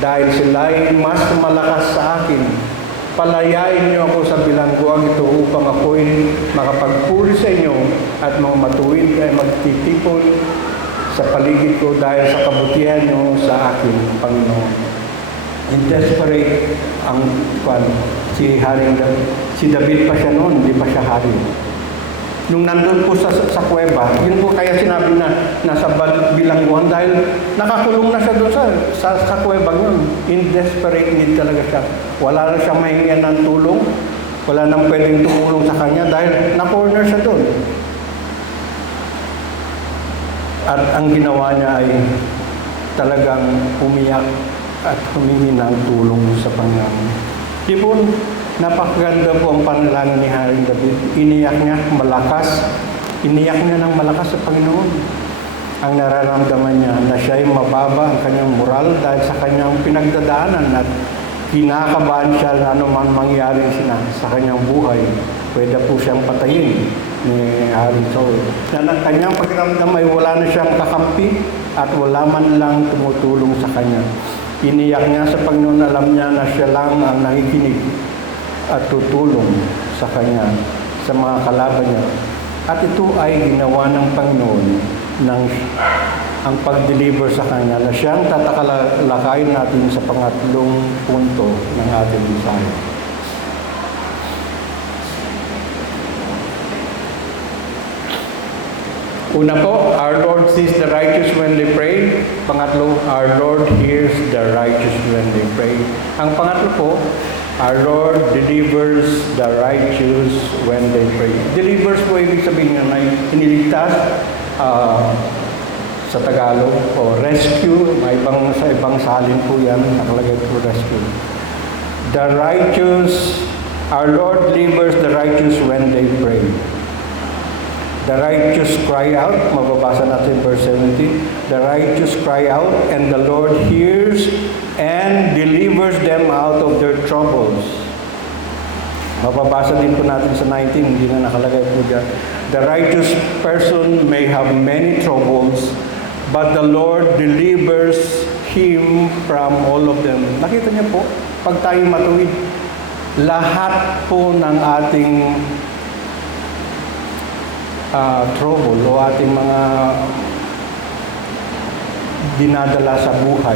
dahil sila ay mas malakas sa akin. Palayain niyo ako sa bilangguang ito upang ako'y makapagpuri sa inyo at mga matuwid ay magtitipon sa paligid ko dahil sa kabutihan niyo sa akin, Panginoon. In desperate ang si David pa siya noon, hindi pa siya hari. Nung nandun po sa kuweba, yun po kaya sinabi na nasa bilangguan dahil nakakulong na siya doon sa kuweba yun. In desperate need talaga siya. Wala na siyang mahingian ng tulong. Wala nang pwedeng tumulong sa kanya dahil na-corner siya doon. At ang ginawa niya ay talagang umiyak at humingi ng tulong sa Panginoon. Di po, napakaganda po ang panalangin ni Haring David. Iniyak niya malakas. Iniyak niya ng malakas sa Panginoon. Ang nararamdaman niya na siya ay mababa ang kanyang moral dahil sa kanyang pinagdadaanan at kinakabahan siya na anuman mangyari sa kanyang buhay. Pwede po siyang patayin ni Haring Saul. Na ang kanyang pakiramdam ay wala na siyang kakampi at wala man lang tumutulong sa kanya. Iniyak niya sa Panginoon, alam niya na siya lang ang nakikinig at tutulong sa kanya, sa mga kalaban niya. At ito ay ginawa ng Panginoon ang pag-deliver sa kanya na siyang tatakalakayin natin sa pangatlong punto ng ating mensahe. Una po, our Lord sees the righteous when they pray. Pangatlo, our Lord hears the righteous when they pray. Ang pangatlo po, our Lord delivers the righteous when they pray. Delivers po ibig sabihin niya na iniligtas sa Tagalog o rescue. Sa ibang salin po yan, nakalagay po rescue. The righteous, our Lord delivers the righteous when they pray. The righteous cry out, mababasa natin verse 17. The righteous cry out, and the Lord hears and delivers them out of their troubles. Mababasa din po natin sa 19, hindi na nakalagay po dyan. The righteous person may have many troubles, but the Lord delivers him from all of them. Nakita niyo po, pag tayo matuwid, lahat po ng ating trouble o ating mga dinadala sa buhay,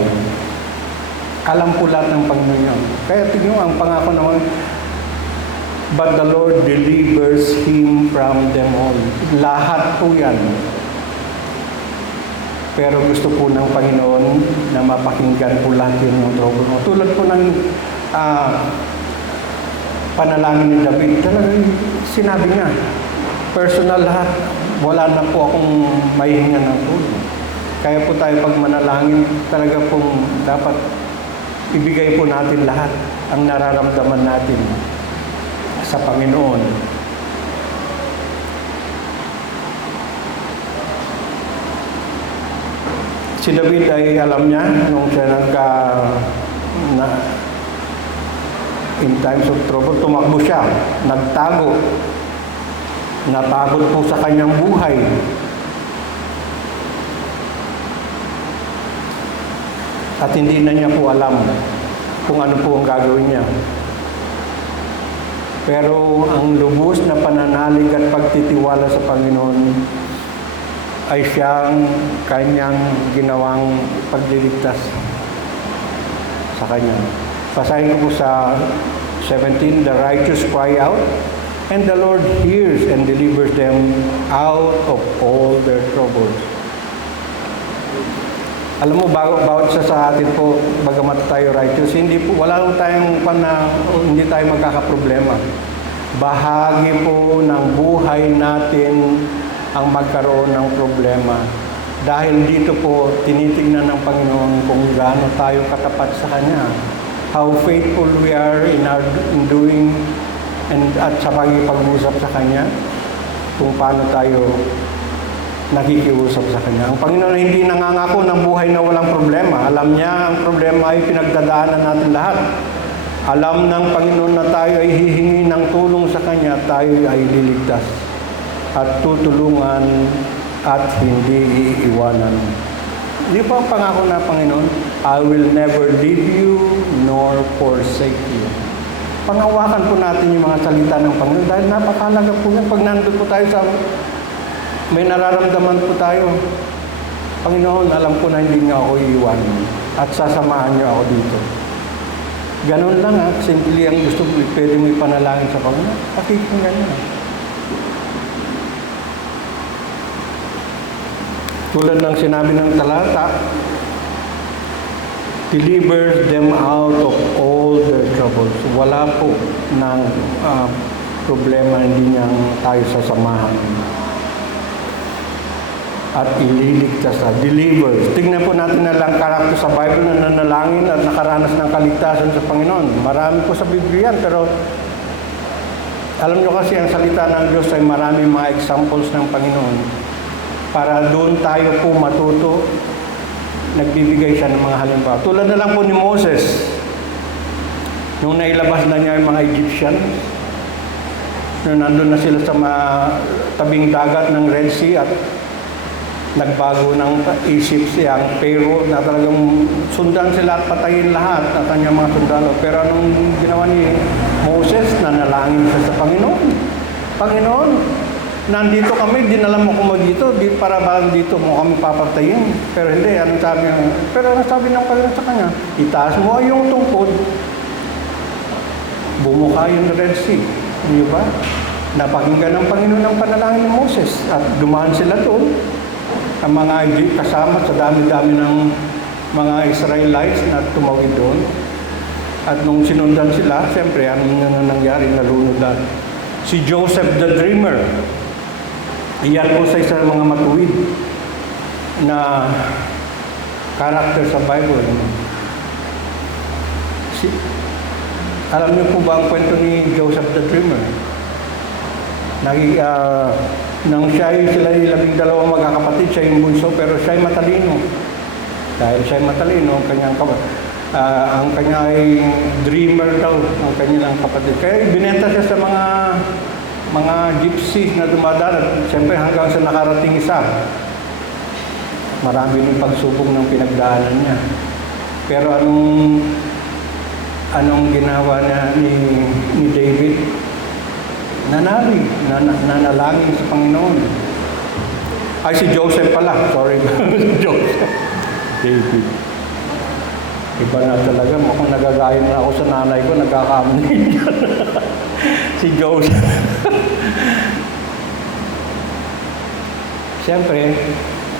alam po lahat ng Panginoon yun. Kaya tignan ang pangako naman, but the Lord delivers him from them all. Lahat po yan. Pero gusto po ng Panginoon na mapakinggan po lahat yun ng trouble mo. Tulad po ng panalangin ni David, talagang sinabi niya, personal lahat, wala na po akong mahihingan ng tulong. Kaya po tayo pag manalangin, talaga pong dapat ibigay po natin lahat ang nararamdaman natin sa Panginoon. Si David ay alam niya nung siya in times of trouble, tumakbo siya, nagtago. Napagod po sa kanyang buhay. At hindi na niya po alam kung ano po ang gagawin niya. Pero ang lubos na pananalig at pagtitiwala sa Panginoon ay siyang kanyang ginawang pagliligtas sa kanya. Basahin ko po sa 17, the righteous cry out, and the Lord hears and delivers them out of all their troubles. Alam mo, bawat isa sa atin po, bagamat tayo righteous, wala tayong hindi tayo magkakaproblema. Bahagi po ng buhay natin ang magkaroon ng problema. Dahil dito po, tinitingnan ng Panginoon kung gaano tayo katapat sa Kanya. How faithful we are in doing at sa pag-usap sa Kanya, kung paano tayo nakikiusap sa Kanya. Ang Panginoon ay hindi nangangako ng buhay na walang problema. Alam niya ang problema ay pinagdadaanan natin lahat. Alam ng Panginoon na tayo ay hihingi ng tulong sa Kanya, tayo ay liligtas at tutulungan at hindi iiwanan. Di ba ang pangako na Panginoon? I will never leave you nor forsake you. Panghawakan po natin yung mga salita ng Panginoon dahil napakahalaga po yan. Pag nandun po tayo sa may nararamdaman po tayo, Panginoon, alam ko na hindi niyo ako iiwanan at sasamahan niyo ako dito. Ganun lang ha, simple ang gusto mo, pwede mo ipanalangin sa Panginoon. Pakikinggan niyo. Tulad ng sinabi ng talata, deliver them out of all their troubles. Wala po ng problema, hindi niyang tayo sasamahan. At ililigtas sa deliver. Tingnan po natin na lang karakter sa Bible na nanalangin at nakaranas ng kaligtasan sa Panginoon. Marami po sa Biblia yan, pero alam nyo kasi ang salita ng Diyos ay marami mga examples ng Panginoon. Para doon tayo po matuto, nagbibigay siya ng mga halimbawa. Tulad na lang po ni Moses, nung nailabas na niya yung mga Egyptian, nung nandun na sila sa tabing dagat ng Red Sea at nagbago ng isip siyang Pharaoh na talagang sundan sila at patayin lahat at kanyang mga sundalo. Pero anong ginawa ni Moses? Nanalangin siya sa Panginoon. Panginoon, nandito kami, dinala mo ko dito, para ba dito mo kami papatayin? Pero hindi, anong sabi ng Panginoon sa kanya? Itaas mo yung tungkod, bumuka yung Red Sea. Hindi ba? Napakinggan ng Panginoon ang panalangin ni Moses at dumaan sila doon. Ang mga Egypt kasama sa dami-dami ng mga Israelites na tumawid doon. At nung sinundan sila, siyempre, ano na nangyari? Nalunod. Si Joseph the Dreamer, iyan po sa isa mga matuwid na karakter sa Bible. Alam niyo po ba ang kwento ni Joseph the Dreamer? Nang sila yung 12 magkakapatid, siya yung bunso, pero siya ay matalino. Dahil siya ay matalino, ang kanya ay dreamer daw, ang kanyang kapatid. Kaya ibinenta siya sa mga gypsies na dumadaan. Siyempre hanggang sa nakarating isa. Marami ng pagsubok ng pinagdaanan niya. Pero anong ginawa niya ni David? Nanalangin sa Panginoon. Ay, si Joseph pala. Sorry. Joseph. David. Iba na talaga. Mukhang nagagaya na ako sa nanay ko. Nagkakamali yan. Si Joseph. Siyempre,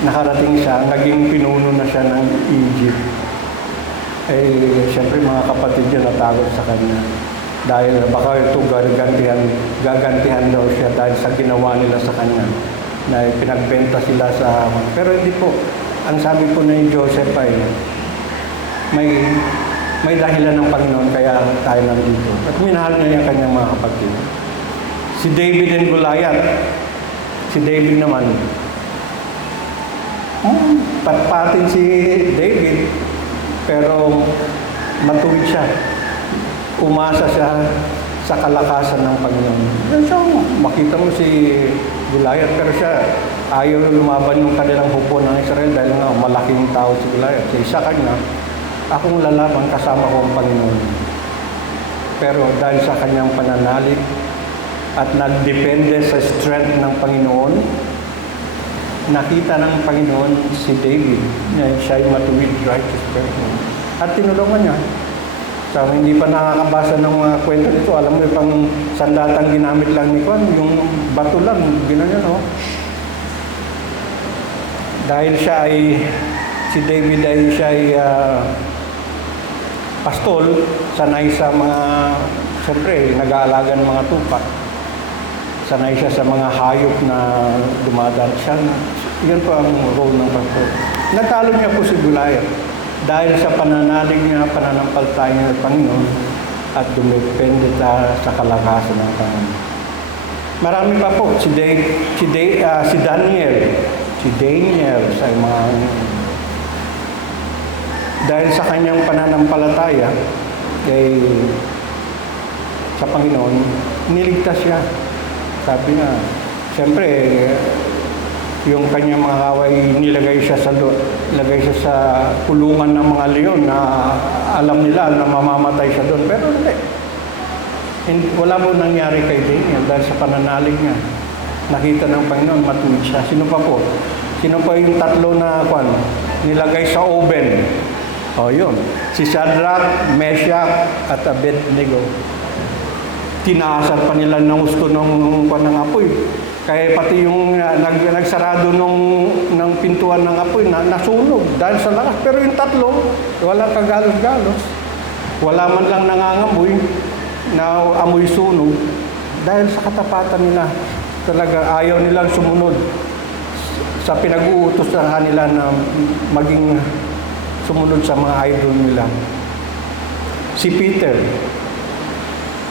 nakarating siya. Naging pinuno na siya ng Egypt. Siyempre mga kapatid niya natakot sa kanya. Dahil baka ito gagantihan daw siya dahil sa ginawa nila sa kanya. Na pinagbenta sila sa... Pero hindi po. Ang sabi po ni Joseph ay may dahilan ng Panginoon kaya tayo nandito. At minahal niya yung kanyang mga kapatid. Si David and Goliath. Si David naman. Patpatin si David. Pero matuwid siya. Umasa siya sa kalakasan ng Panginoon. So, makita mo si Goliath, pero siya ayaw lumaban yung kanilang hupo ng Israel dahil nga malaking tao si Goliath. Sa isa kanya, akong lalaban kasama ko ang Panginoon. Pero dahil sa kanyang pananalig at nagdepende sa strength ng Panginoon, nakita ng Panginoon si David na siya ay matuwid, righteous person. At tinulungan niya. So, hindi pa nakakabasa ng mga kwento nito. Alam mo, pang sandatang ginamit lang ni Juan, yung bato lang, gano'n no? Dahil si David pastol, sanay sa mga, siyempre, nag-aalaga ng mga tupa. Sanay siya sa mga hayop na dumadaan siya. Yan po ang role ng pastol. Natalo niya po si Goliath. Dahil sa pananalig niya, pananampalataya niya ng Panginoon at dumepende sa kalakasan ng Panginoon. Marami pa po. Si Daniel sa mga... Dahil sa kanyang pananampalataya sa Panginoon, niligtas siya. Sabi na, siyempre, yung kanyang mga kaway nilagay siya sa kulungan ng mga leon na alam nila na mamamatay siya doon. Pero hindi. Wala po nangyari kay Daniel dahil sa pananalig niya. Nakita ng Panginoon, matuwid siya. Sino pa po? Sino pa yung tatlo na nilagay sa oven? O yun. Si Shadrach, Meshach, at Abednego. Tinaasan pa nila ng gusto ng apoy. Kaya pati yung nagsarado ng pintuan ng apoy nasunog dahil sa lakas. Pero yung tatlo, walang kagalos-galos. Wala man lang nangangamoy na amoy sunog dahil sa katapatan nila. Talaga ayaw nilang sumunod sa pinag-uutos ng kanila na maging sumunod sa mga idol nila. Si Peter,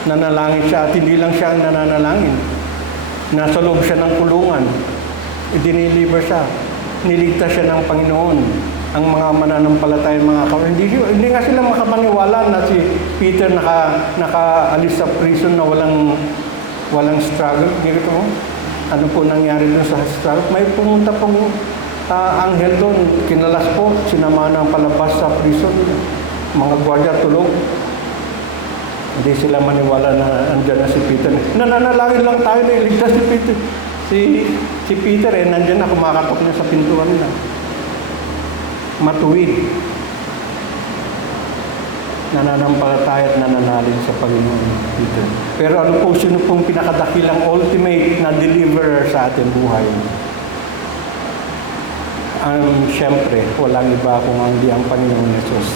nanalangin siya at hindi lang siya ang nananalangin. Nasa loob siya ng kulungan. I-deliver siya. Niligtas siya ng Panginoon. Ang mga mananampalataya, mga hindi nga sila makapaniwala na si Peter nakaalis sa prison na walang struggle. Ganito mo? Ano po nangyari doon sa struggle? May pumunta pong anghel doon. Kinalas po. Sinama ng palabas sa prison. Mga gwardiya tulog. Hindi sila maniwala na andyan na si Peter. Nananalangin lang tayo na iligtas si Peter. Si Peter nandyan na kumakatok na sa pintuan na. Matuwid. Nananampalataya at nananalig sa Panginoon Peter. Pero ano po, sino pong pinakadakilang ultimate na deliverer sa ating buhay? Siyempre, walang iba kung hindi ang Panginoon Jesus.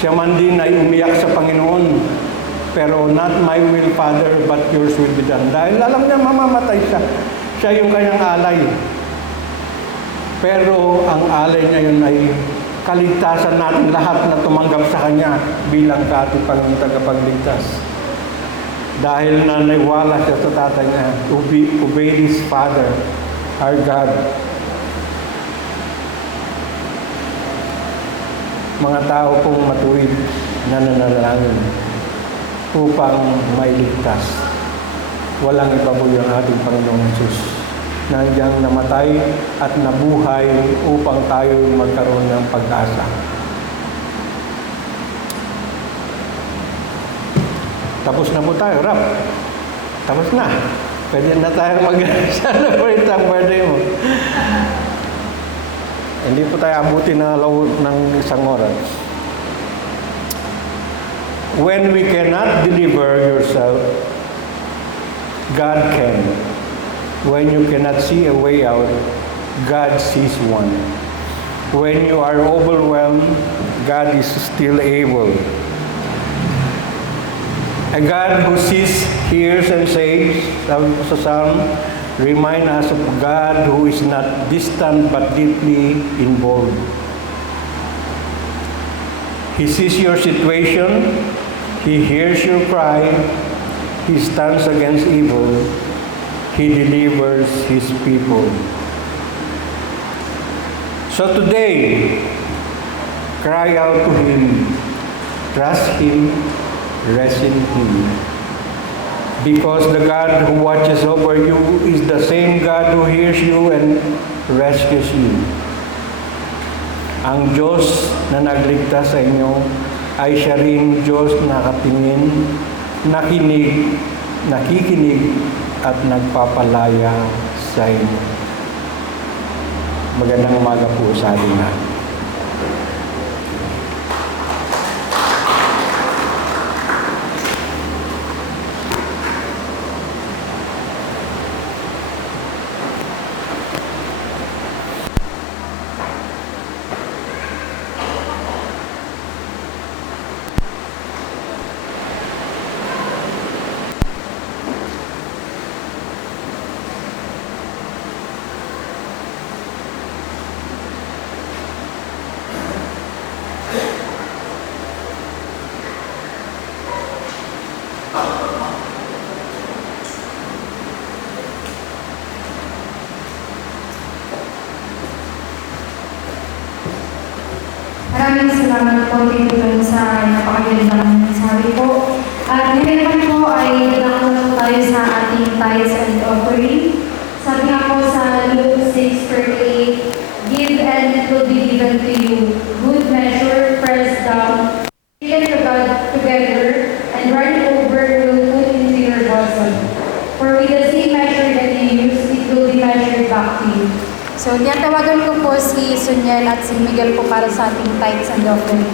Siya man din ay umiyak sa Panginoon. Pero not my will, Father, but yours will be done. Dahil alam niya mamamatay siya. Siya yung kanyang alay. Pero ang alay niya yun ay kaligtasan natin lahat na tumanggap sa Kanya bilang ating Panginoon tagapagligtas. Dahil naniwala siya sa tatay niya, obey his Father, our God. Mga tao pong matuwid na nananalangin upang mailigtas. Walang iba po yung ating Panginoong Jesus. Nandiyan namatay at nabuhay upang tayo magkaroon ng pag-asa. Tapos na po tayo, Rap. Tapos na. Pwede na tayo mag-celebrate ang birthday mo. Hindi po tayo abuti ng isang oras. When we cannot deliver yourself, God can. When you cannot see a way out, God sees one. When you are overwhelmed, God is still able. A God who sees, hears, and saves, sabi po sa Psalm, remind us of God who is not distant but deeply involved. He sees your situation, He hears your cry, He stands against evil, He delivers His people. So today, cry out to Him, trust Him, rest in Him. Because the God who watches over you is the same God who hears you and rescues you. Ang Diyos na nagligtas sa inyo ay siya rin Diyos na nakatingin, nakikinig, at nagpapalaya sa inyo. Magandang umaga po sa ating lahat. Maraming salamat po dito sa napakagandang mensahe po. At ngayon naman po ay nakakulong tayo sa ating tithes and offering. Sabi nga po sa Luke 6:38, give and it will be given to you. Good measure, pressed down, taken together, and running over will put So, tinatawagan ko po si Suniel at si Miguel po para sa ating tithes and offering.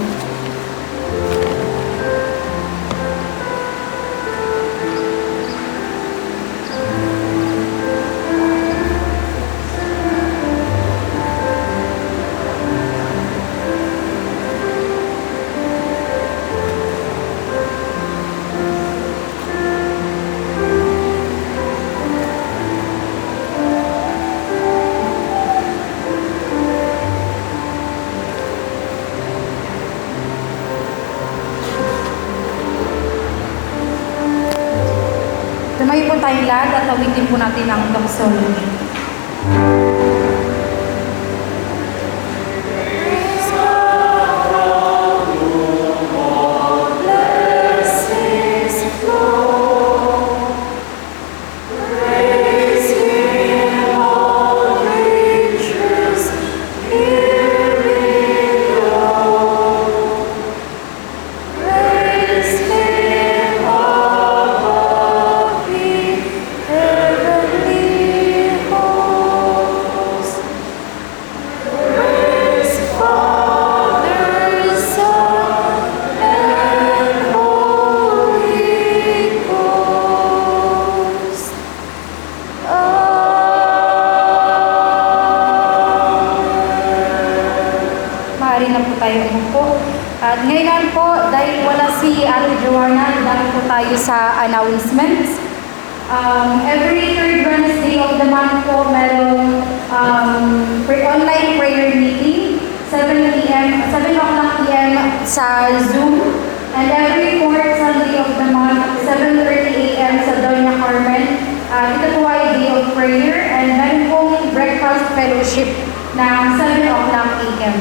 Tumayo po tayong lahat at awitin po natin ang doxology. Maaari na po tayo umupo. At ngayon po, dahil wala si Ate Joanna, dahil po tayo sa announcements. Every third Wednesday of the month po, merong online prayer meeting, 7 o'clock p.m. sa Zoom. And every fourth Sunday of the month, 7:30 a.m. sa Doña Carmen. Ito po ay day of prayer. And meron pong breakfast fellowship na 7 o'clock a.m.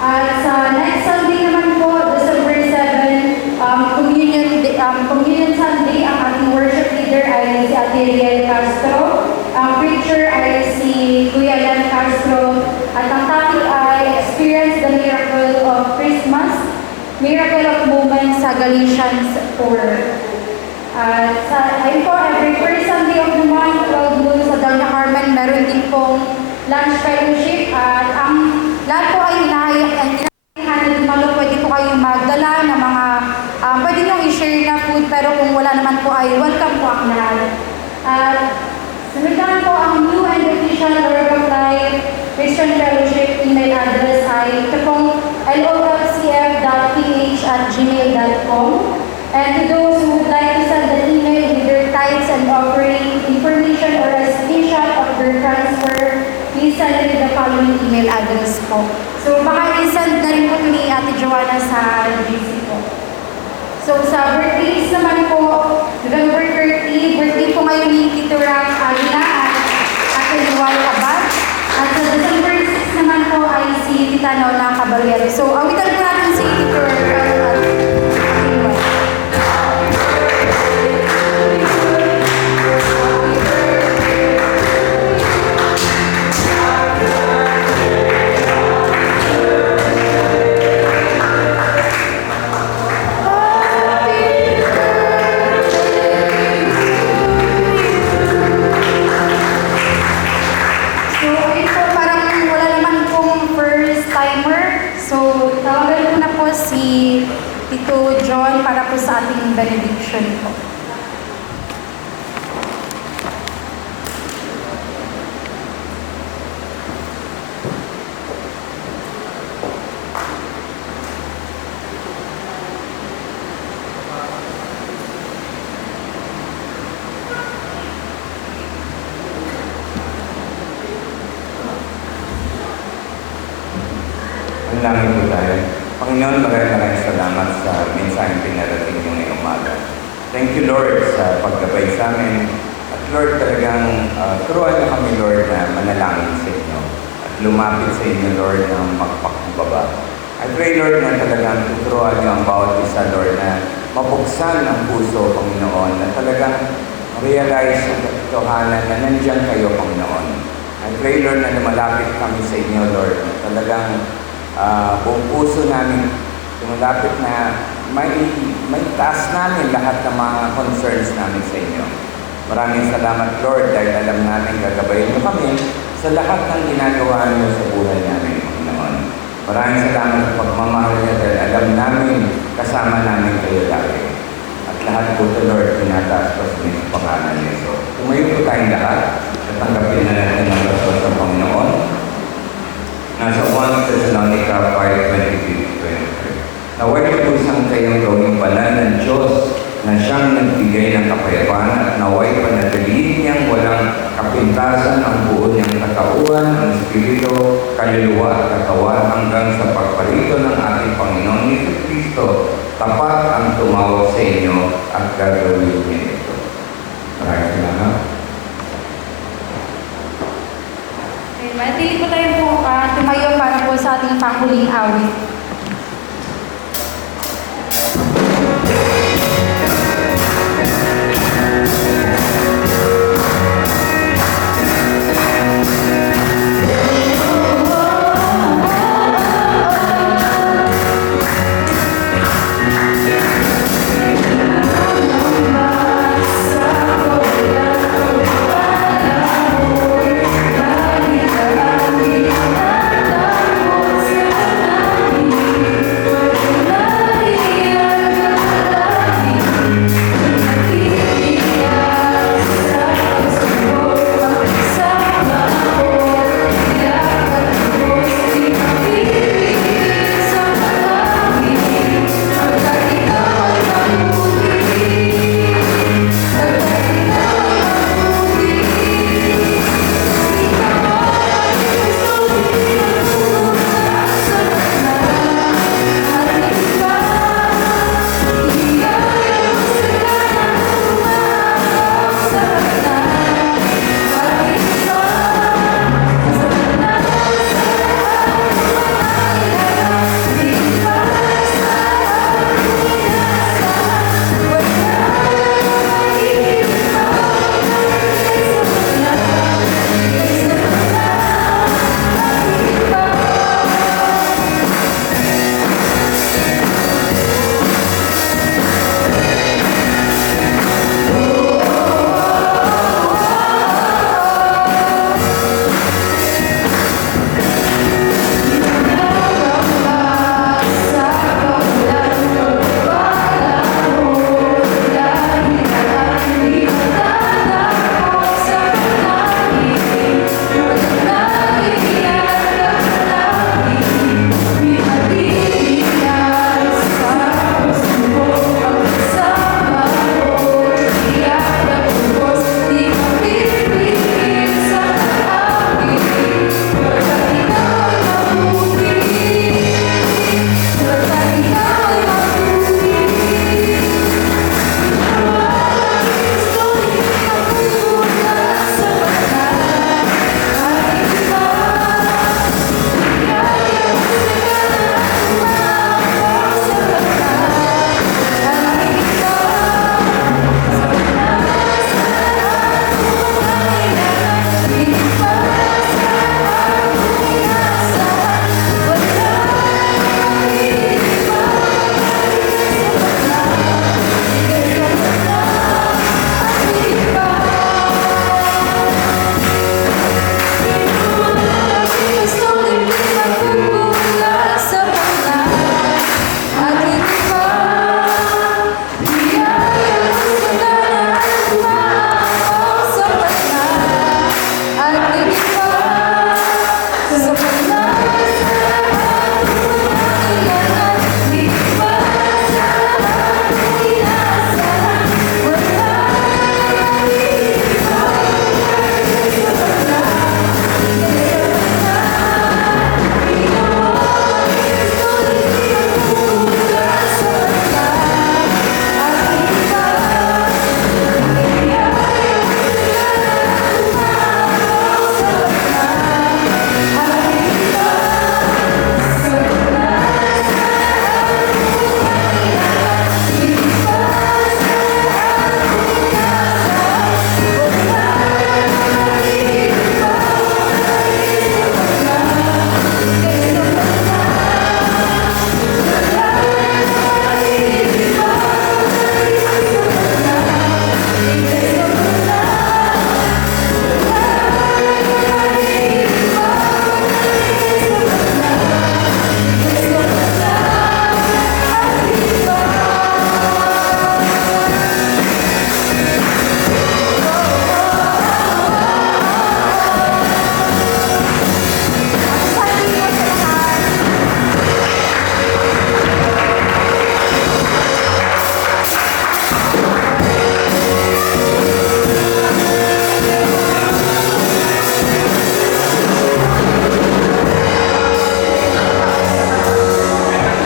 At sa next Sunday naman po, December 7, Communion Sunday, ang ating worship leader ay si Ate Riel Castro. Ang preacher ay si Kuya Alan Castro. At ang topic ay Experience the Miracle of Christmas, Miracle of Moments sa Galatians 4. At ayun po, every first Sunday of the month, 12 noon sa Doña Carmen, meron din pong lunch fellowship. At ang lahat po ay hinahanded malo, pwede po kayong magdala ng mga pwede nyo i-share na food, pero kung wala naman po ay welcome po ang lahat. At sunod naman po ang new and official Word of Life Christian Fellowship email address ay ito pong lofcf.ph@gmail.com. And to those who would like to send an email with their tithes and offering information or a screenshot of their transfer, please send it to the following email address po. So baka i-send na rin po ni Ate Joanna sa GC po. So sa birthdays naman po, November 30, birthday po ngayon ni Tito Ram Alina at Ate Liwal Abad. At sa December 6 naman po ay si Tita Nona Caballero. So awitan po natin si Tito Ram at Ate Liwal. Si Tito John para po sa ating benediction po. Manalangin po tayo. Panginoon, maraming salamat sa mensaheng pinarating niyo ngayong umaga. Thank you, Lord, sa paggabay sa amin. At Lord, talagang turuan niyo kami, Lord, na manalangin sa inyo. At lumapit sa inyo, Lord, ng magpakumbaba. I pray, Lord, na talagang tuturuan niyo ang bawat isa, Lord, na mabuksan ang puso, Panginoon, na talagang realize ang katotohanan na nandiyan kayo, Panginoon. I pray, Lord, na lumalapit kami sa inyo, Lord, na talagang buong puso namin lumalapit na may taas namin lahat ng mga concerns namin sa inyo. Maraming salamat, Lord, dahil alam namin gagabayin niyo kami sa lahat ng ginagawa niyo sa buhay namin, Panginoon. Maraming salamat sa pagmamahal niyo dahil alam namin kasama namin kayo lagi. At lahat po ito, Lord, tinataas pa sa inyong pangalan niyo. So, tumayo po tayong lahat at tanggapin na natin ang rasyon ng Panginoon. Nasa 1 Thessalonica 5:22-23. Naway kusang kayong gawing banal ng Diyos na siyang nagbigay ng kapayapaan at naway panatilihin niyang walang kapintasan ang buo niyang katauhan, ang espiritu, kaluluwa at katawan hanggang sa pagparito ng ating Panginoon Jesucristo. Tapat ang tumawag sa inyo at gagawin niya ito. Maraming salamat. Okay, manatili po tayo po tumayo para po sa ating panghuling awit.